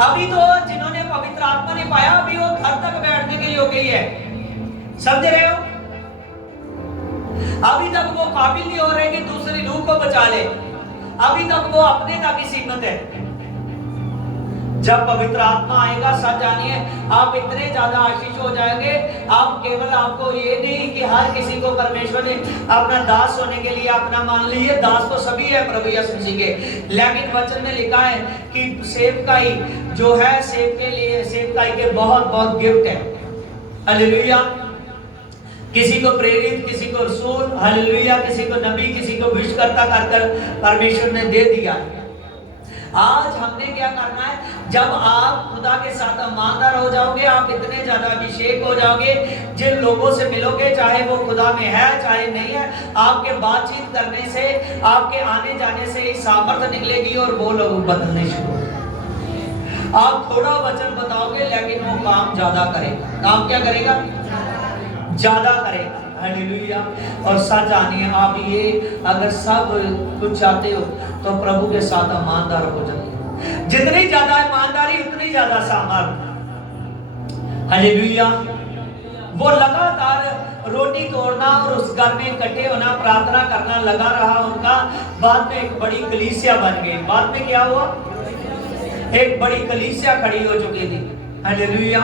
अभी तो जिन्होंने पवित्र आत्मा नहीं पाया, अभी वो घर तक बैठने के योग्य ही है। समझ रहे हो? अभी तक वो काबिल नहीं हो रहे कि दूसरी रूह को बचा ले। अभी तक वो अपने तक ही सीमित है। जब पवित्र आत्मा आएगा, सच जानिए, आप इतने ज्यादा आशीष हो जाएंगे। आप केवल, आपको ये नहीं कि हर किसी को परमेश्वर ने अपना दास होने के लिए अपना मान लिए। दास तो सभी है प्रभु यीशु मसीह के, लेकिन वचन में लिखा है कि सेवकाई जो है, सेवकाई के बहुत बहुत गिफ्ट है। हालेलुया। किसी को प्रेरित, किसी को रसूल, हालेलुया, किसी को नबी, किसी को भविष्यवक्ता कर परमेश्वर ने दे दिया है। आज हमने क्या करना है? जब आप खुदा के साथ ईमानदार हो जाओगे, आप इतने ज्यादा अभिषेक हो जाओगे, जिन लोगों से मिलोगे, चाहे वो खुदा में है चाहे नहीं है, आपके बातचीत करने से, आपके आने जाने से ही सामर्थ्य निकलेगी और वो लोग बदलने शुरू। आप थोड़ा वचन बताओगे लेकिन वो काम ज्यादा करेगा। काम क्या करेगा? ज्यादा करेगा। हालेलुया। और सच जानिए, आप ये अगर सब कुछ चाहते हो तो प्रभु के साथ ईमानदार हो जाइए। जितनी ज्यादा ईमानदारी उतनी ज्यादा सामर्थ। हालेलुया। वो लगातार रोटी तोड़ना और उस घर में इकट्ठे होना, प्रार्थना करना लगा रहा उनका। बाद में एक बड़ी कलीसिया बन गई। बाद में क्या हुआ? एक बड़ी कलीसिया खड़ी हो चुकी थी। हालेलुया।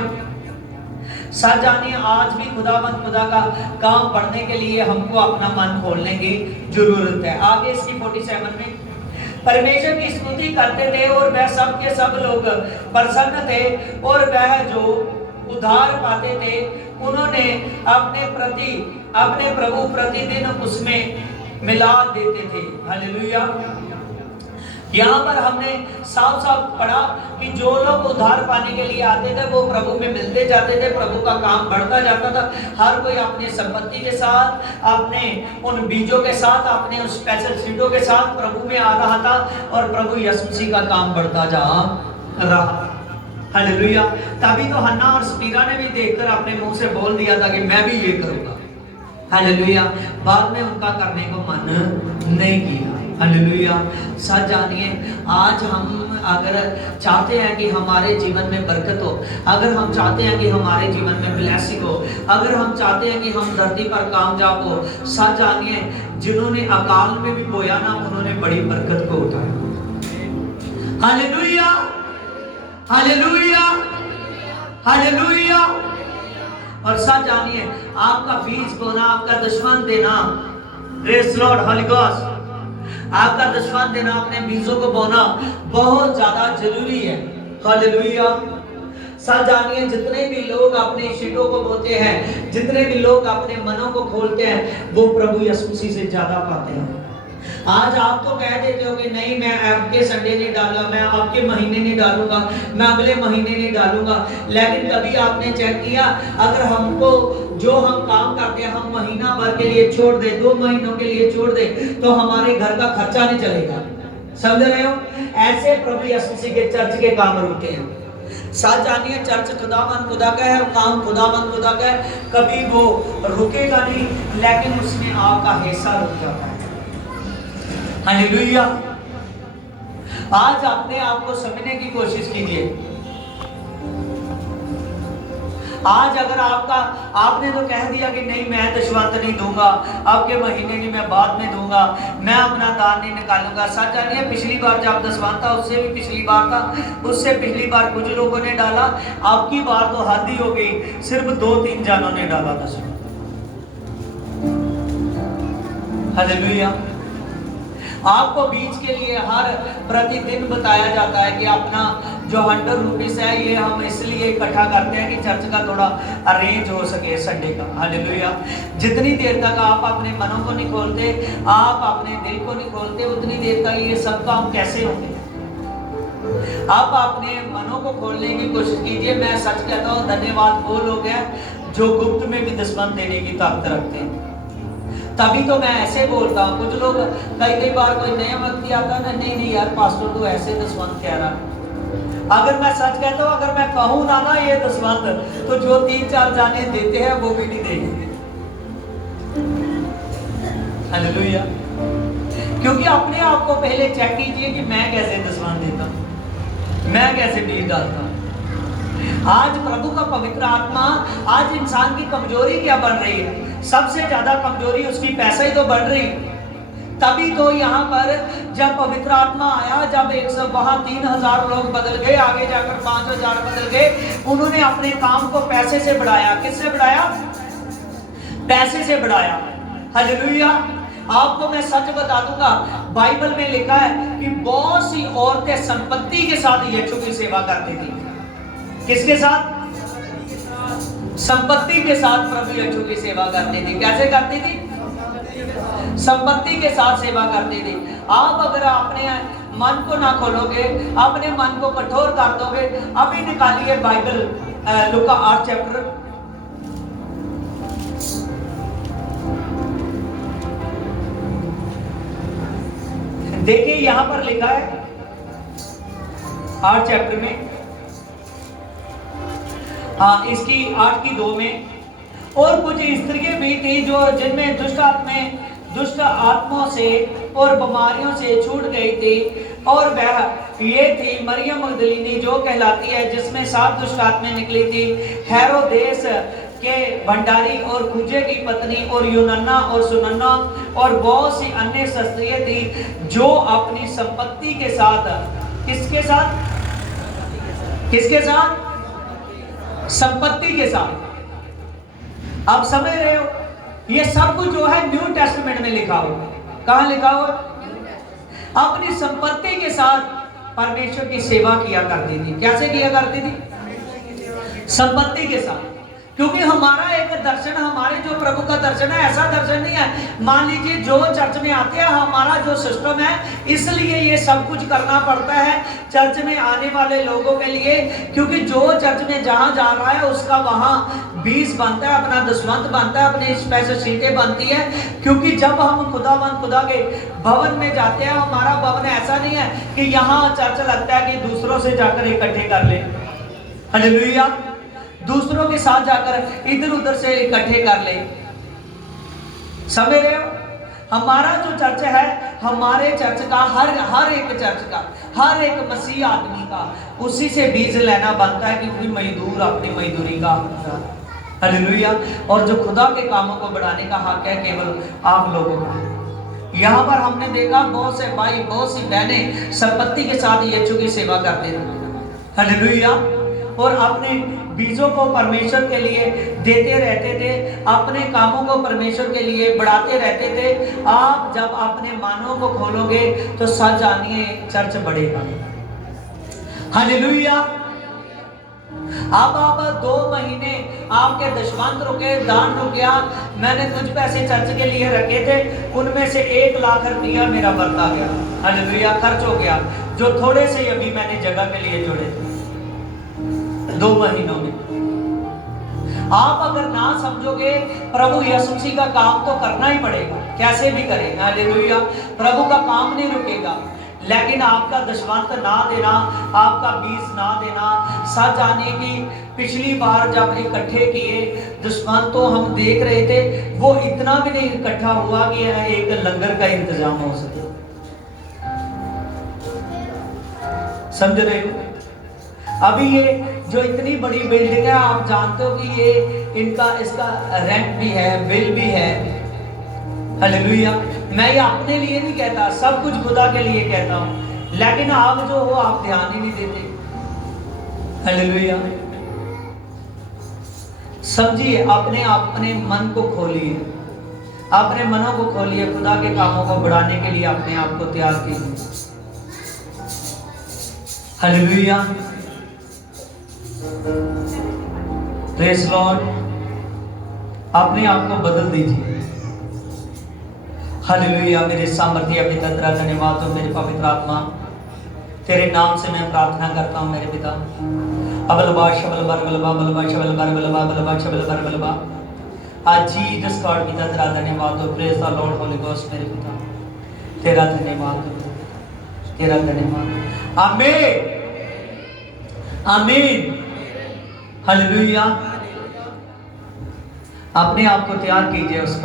सच जानिए आज भी खुदा का काम पढ़ने के लिए हमको अपना मन खोलने की जरूरत है। आगे इसकी 47 में परमेश्वर की स्तुति करते थे और वह सब के सब लोग प्रसन्न थे और वह जो उद्धार पाते थे उन्होंने अपने प्रभु प्रतिदिन उसमें मिला देते थे। हालेलुया। यहाँ पर हमने साफ साफ पढ़ा कि जो लोग उद्धार पाने के लिए आते थे वो प्रभु में मिलते जाते थे, प्रभु का काम बढ़ता जाता था। हर कोई अपनी संपत्ति के साथ, अपने उन बीजों के साथ, अपने उन स्पेशल सीटों के साथ प्रभु में आ रहा था और प्रभु यीशु मसीह का काम बढ़ता जा रहा। हालेलुया। तभी तो हन्ना और सपीरा ने भी देखकर अपने मुंह से बोल दिया था कि मैं भी ये करूंगा। हालेलुया। बाद में उनका करने को मन नहीं किया। हालेलुया। सच जानिए आज हम अगर चाहते हैं कि हमारे जीवन में बरकत हो, अगर हम चाहते हैं कि हमारे जीवन में ब्लेसिंग हो, अगर हम चाहते हैं कि हम धरती पर कामयाब हो, सच जानिए जिन्होंने अकाल में भी बोया ना उन्होंने बड़ी बरकत को उठाया। हालेलुया। हालेलुया। हालेलुया। और सच जानिए आपका बीज बोना, आपका दुश्मन देना, प्रेज़ लॉर्ड, होली गोस्ट, आपका दुश्मन देना, अपने बीजों को बोना बहुत ज्यादा जरूरी है। हालेलुया। सच जानिए जितने भी लोग अपने शीटों को बोते हैं, जितने भी लोग अपने मनों को खोलते हैं वो प्रभु यीशु मसीह से ज्यादा पाते हैं। आज आप तो कह देते हो कि नहीं मैं आपके संडे नहीं डालूंगा, मैं आपके महीने नहीं डालूंगा, मैं अगले महीने नहीं डालूंगा। लेकिन कभी आपने चेक किया अगर हमको जो हम काम करते हैं हम महीना भर के लिए छोड़ दे, 2 महीनों के लिए छोड़ दे तो हमारे घर का खर्चा नहीं चलेगा। समझ रहे हो? ऐसे प्रभु यीशु मसीह के चर्च के काम रुके हैं। साथ जानिए चर्च खुदा का है, काम खुदा का है, कभी वो रुकेगा नहीं, लेकिन उसमें आपका हिस्सा रुक जाता है। हालेलुया। आज अपने आप को समझने की कोशिश कीजिए। आज अगर आपने तो कह दिया कि नहीं मैं दशवंत नहीं दूंगा, आपके महीने नहीं मैं बाद में दूंगा, मैं अपना दान नहीं निकालूंगा। सच जानिए पिछली बार जब दशवंत था उससे भी पिछली बार था, उससे पिछली बार कुछ लोगों ने डाला, आपकी बार तो हद ही हो गई, सिर्फ 2-3 जनों ने डाला दशवंत। हालेलुया। आपको बीज के लिए हर प्रतिदिन बताया जाता है कि अपना जो 100 रुपीस है ये हम इसलिए इकट्ठा करते हैं कि चर्च का थोड़ा अरेंज हो सके संडे का। हालेलुया। जितनी देर तक आप अपने मनों को नहीं खोलते, आप अपने दिल को नहीं खोलते, उतनी देर तक ये सब काम कैसे होंगे? आप अपने मनों को खोलने की कोशिश कीजिए। मैं सच कहता हूँ धन्यवाद वो लोग हैं जो गुप्त में भी दशवंत देने की ताकत रखते हैं। तभी तो मैं ऐसे बोलता हूँ। कुछ लोग कई बार कोई नया व्यक्ति आता है ना, नहीं यार पास्टर तो ऐसे दशवंत कह रहा। अगर मैं सच कहता हूँ, अगर मैं कहूँ ना ये दशवंत, तो जो 3-4 जाने देते हैं वो भी नहीं देंगे। हालेलुया। क्योंकि अपने आप को पहले चेक कीजिए कि मैं कैसे दशवंत देता हूँ, मैं कैसे बीज डालता हूँ। आज प्रभु का पवित्र आत्मा, आज इंसान की कमजोरी क्या बन रही है? सबसे ज्यादा कमजोरी उसकी पैसा ही तो बढ़ रही है। तभी तो यहाँ पर जब पवित्र आत्मा आया, जब 3,000 लोग बदल गए, आगे जाकर 5,000 बदल गए, उन्होंने अपने काम को पैसे से बढ़ाया। किससे बढ़ाया? पैसे से बढ़ाया। हालेलुया। आपको मैं सच बता दूंगा, बाइबल में लिखा है कि बहुत सी औरतें संपत्ति के साथ यीशु की सेवा करती थी। किसके साथ? संपत्ति के साथ प्रभु यीशु की सेवा करती थी। कैसे करती थी? संपत्ति के साथ सेवा करती थी। आप अगर अपने मन को ना खोलोगे, अपने मन को कठोर कर दोगे, अभी निकालिए बाइबल लूका 8 चैप्टर, देखिए यहां पर लिखा है 8 चैप्टर में, इसकी 8:2 में, और कुछ स्त्रियां भी थी जो जिनमें दुष्ट आत्माओं से और बीमारियों से छूट गई थी, और वह ये थी मरियम मगदलीनी जो कहलाती है, जिसमें 7 दुष्ट आत्माएं निकली थी, हेरोदेस के भंडारी और खुजे की पत्नी, और यूनन्ना और सुनन्ना, और बहुत सी अन्य स्त्रियां थी जो अपनी संपत्ति के साथ, किसके साथ? किसके साथ? संपत्ति के साथ। आप समझ रहे हो, ये सब कुछ जो है न्यू टेस्टमेंट में लिखा हुआ। कहां लिखा हुआ? अपनी संपत्ति के साथ परमेश्वर की सेवा किया करती थी। कैसे किया करती थी? संपत्ति के साथ। क्योंकि हमारा एक दर्शन, हमारे जो प्रभु का दर्शन है, ऐसा दर्शन नहीं है मान लीजिए जो चर्च में आते हैं, हमारा जो सिस्टम है, इसलिए ये सब कुछ करना पड़ता है चर्च में आने वाले लोगों के लिए। क्योंकि जो चर्च में जहां जा रहा है उसका वहां 20 बनता है, अपना दशमंत बनता है, अपनी स्पेशल सीटें बनती है। क्योंकि जब हम खुदा के भवन में जाते हैं, हमारा भवन ऐसा नहीं है कि यहाँ चर्च लगता है कि दूसरों से जाकर इकट्ठे कर ले, हालेलुया, दूसरों के साथ जाकर इधर उधर से इकट्ठे कर ले। समझ रहे हो? हमारा जो चर्च है, हमारे चर्च का हर एक चर्च का, हर एक मसीह आदमी का उसी से बीज लेना बनता है कि कोई मजदूर अपनी मजदूरी का, हालेलुया। और जो खुदा के कामों को बढ़ाने का हक है केवल आप लोगों का। यहाँ पर हमने देखा बहुत से भाई, बहुत सी बहनें संपत्ति के साथ यीशु की सेवा करते थे, हालेलुया, और अपने बीजों को परमेश्वर के लिए देते रहते थे, अपने कामों को परमेश्वर के लिए बढ़ाते रहते थे। आप जब अपने मानों को खोलोगे तो सच जानिए चर्च बढ़ेगा, हालेलुया। अब आप 2 महीने आपके दशमंत रुके, दान रुक गया, मैंने कुछ पैसे चर्च के लिए रखे थे, उनमें से 1 लाख रुपया मेरा बरता गया, हालेलुया, खर्च हो गया, जो थोड़े से अभी मैंने जगह के लिए जोड़े थे 2 महीनों में। आप अगर ना समझोगे, प्रभु यीशु मसीह का काम तो करना ही पड़ेगा, कैसे भी करें, हालेलुया। प्रभु का काम नहीं रुकेगा, लेकिन आपका दशमंत ना देना, आपका बीज ना देना। सच जानिए कि पिछली बार जब इकट्ठे किए दशमंत तो हम देख रहे थे, वो इतना भी नहीं इकट्ठा हुआ कि एक लंगर का इंतजाम हो सके। समझ रहे हो? अभी ये जो इतनी बड़ी बिल्डिंग है, आप जानते हो कि ये इसका रेंट भी है, बिल भी है, हालेलुया। मैं ये अपने लिए नहीं कहता, सब कुछ खुदा के लिए कहता हूं, लेकिन आप जो हो आप ध्यान ही नहीं देते, हालेलुया। समझिए, अपने मन को खोलिए, अपने मनों को खोलिए, खुदा के कामों को बढ़ाने के लिए अपने आप को तैयार कीजिए, हालेलुया, प्रेज लॉर्ड। अपने आप को बदल दीजिए, हालेलुया। मेरे सामर्थ्य पिता तेरा धन्यवाद हो, मेरे पवित्र आत्मा, तेरे नाम से मैं प्रार्थना करता हूँ मेरे पिता। अबलबा शबल बर बलबा बलबा शबल बर बलबा बलबा शबल बर बलबा। आज जीसस गॉड पिता तेरा धन्यवाद हो, praise the Lord Holi ghost मेरे पिता, तेरा धन्यवाद हो, तेरा धन्यवाद। आमीन, आमीन, हालेलुया। अपने आप को तैयार कीजिए उस पर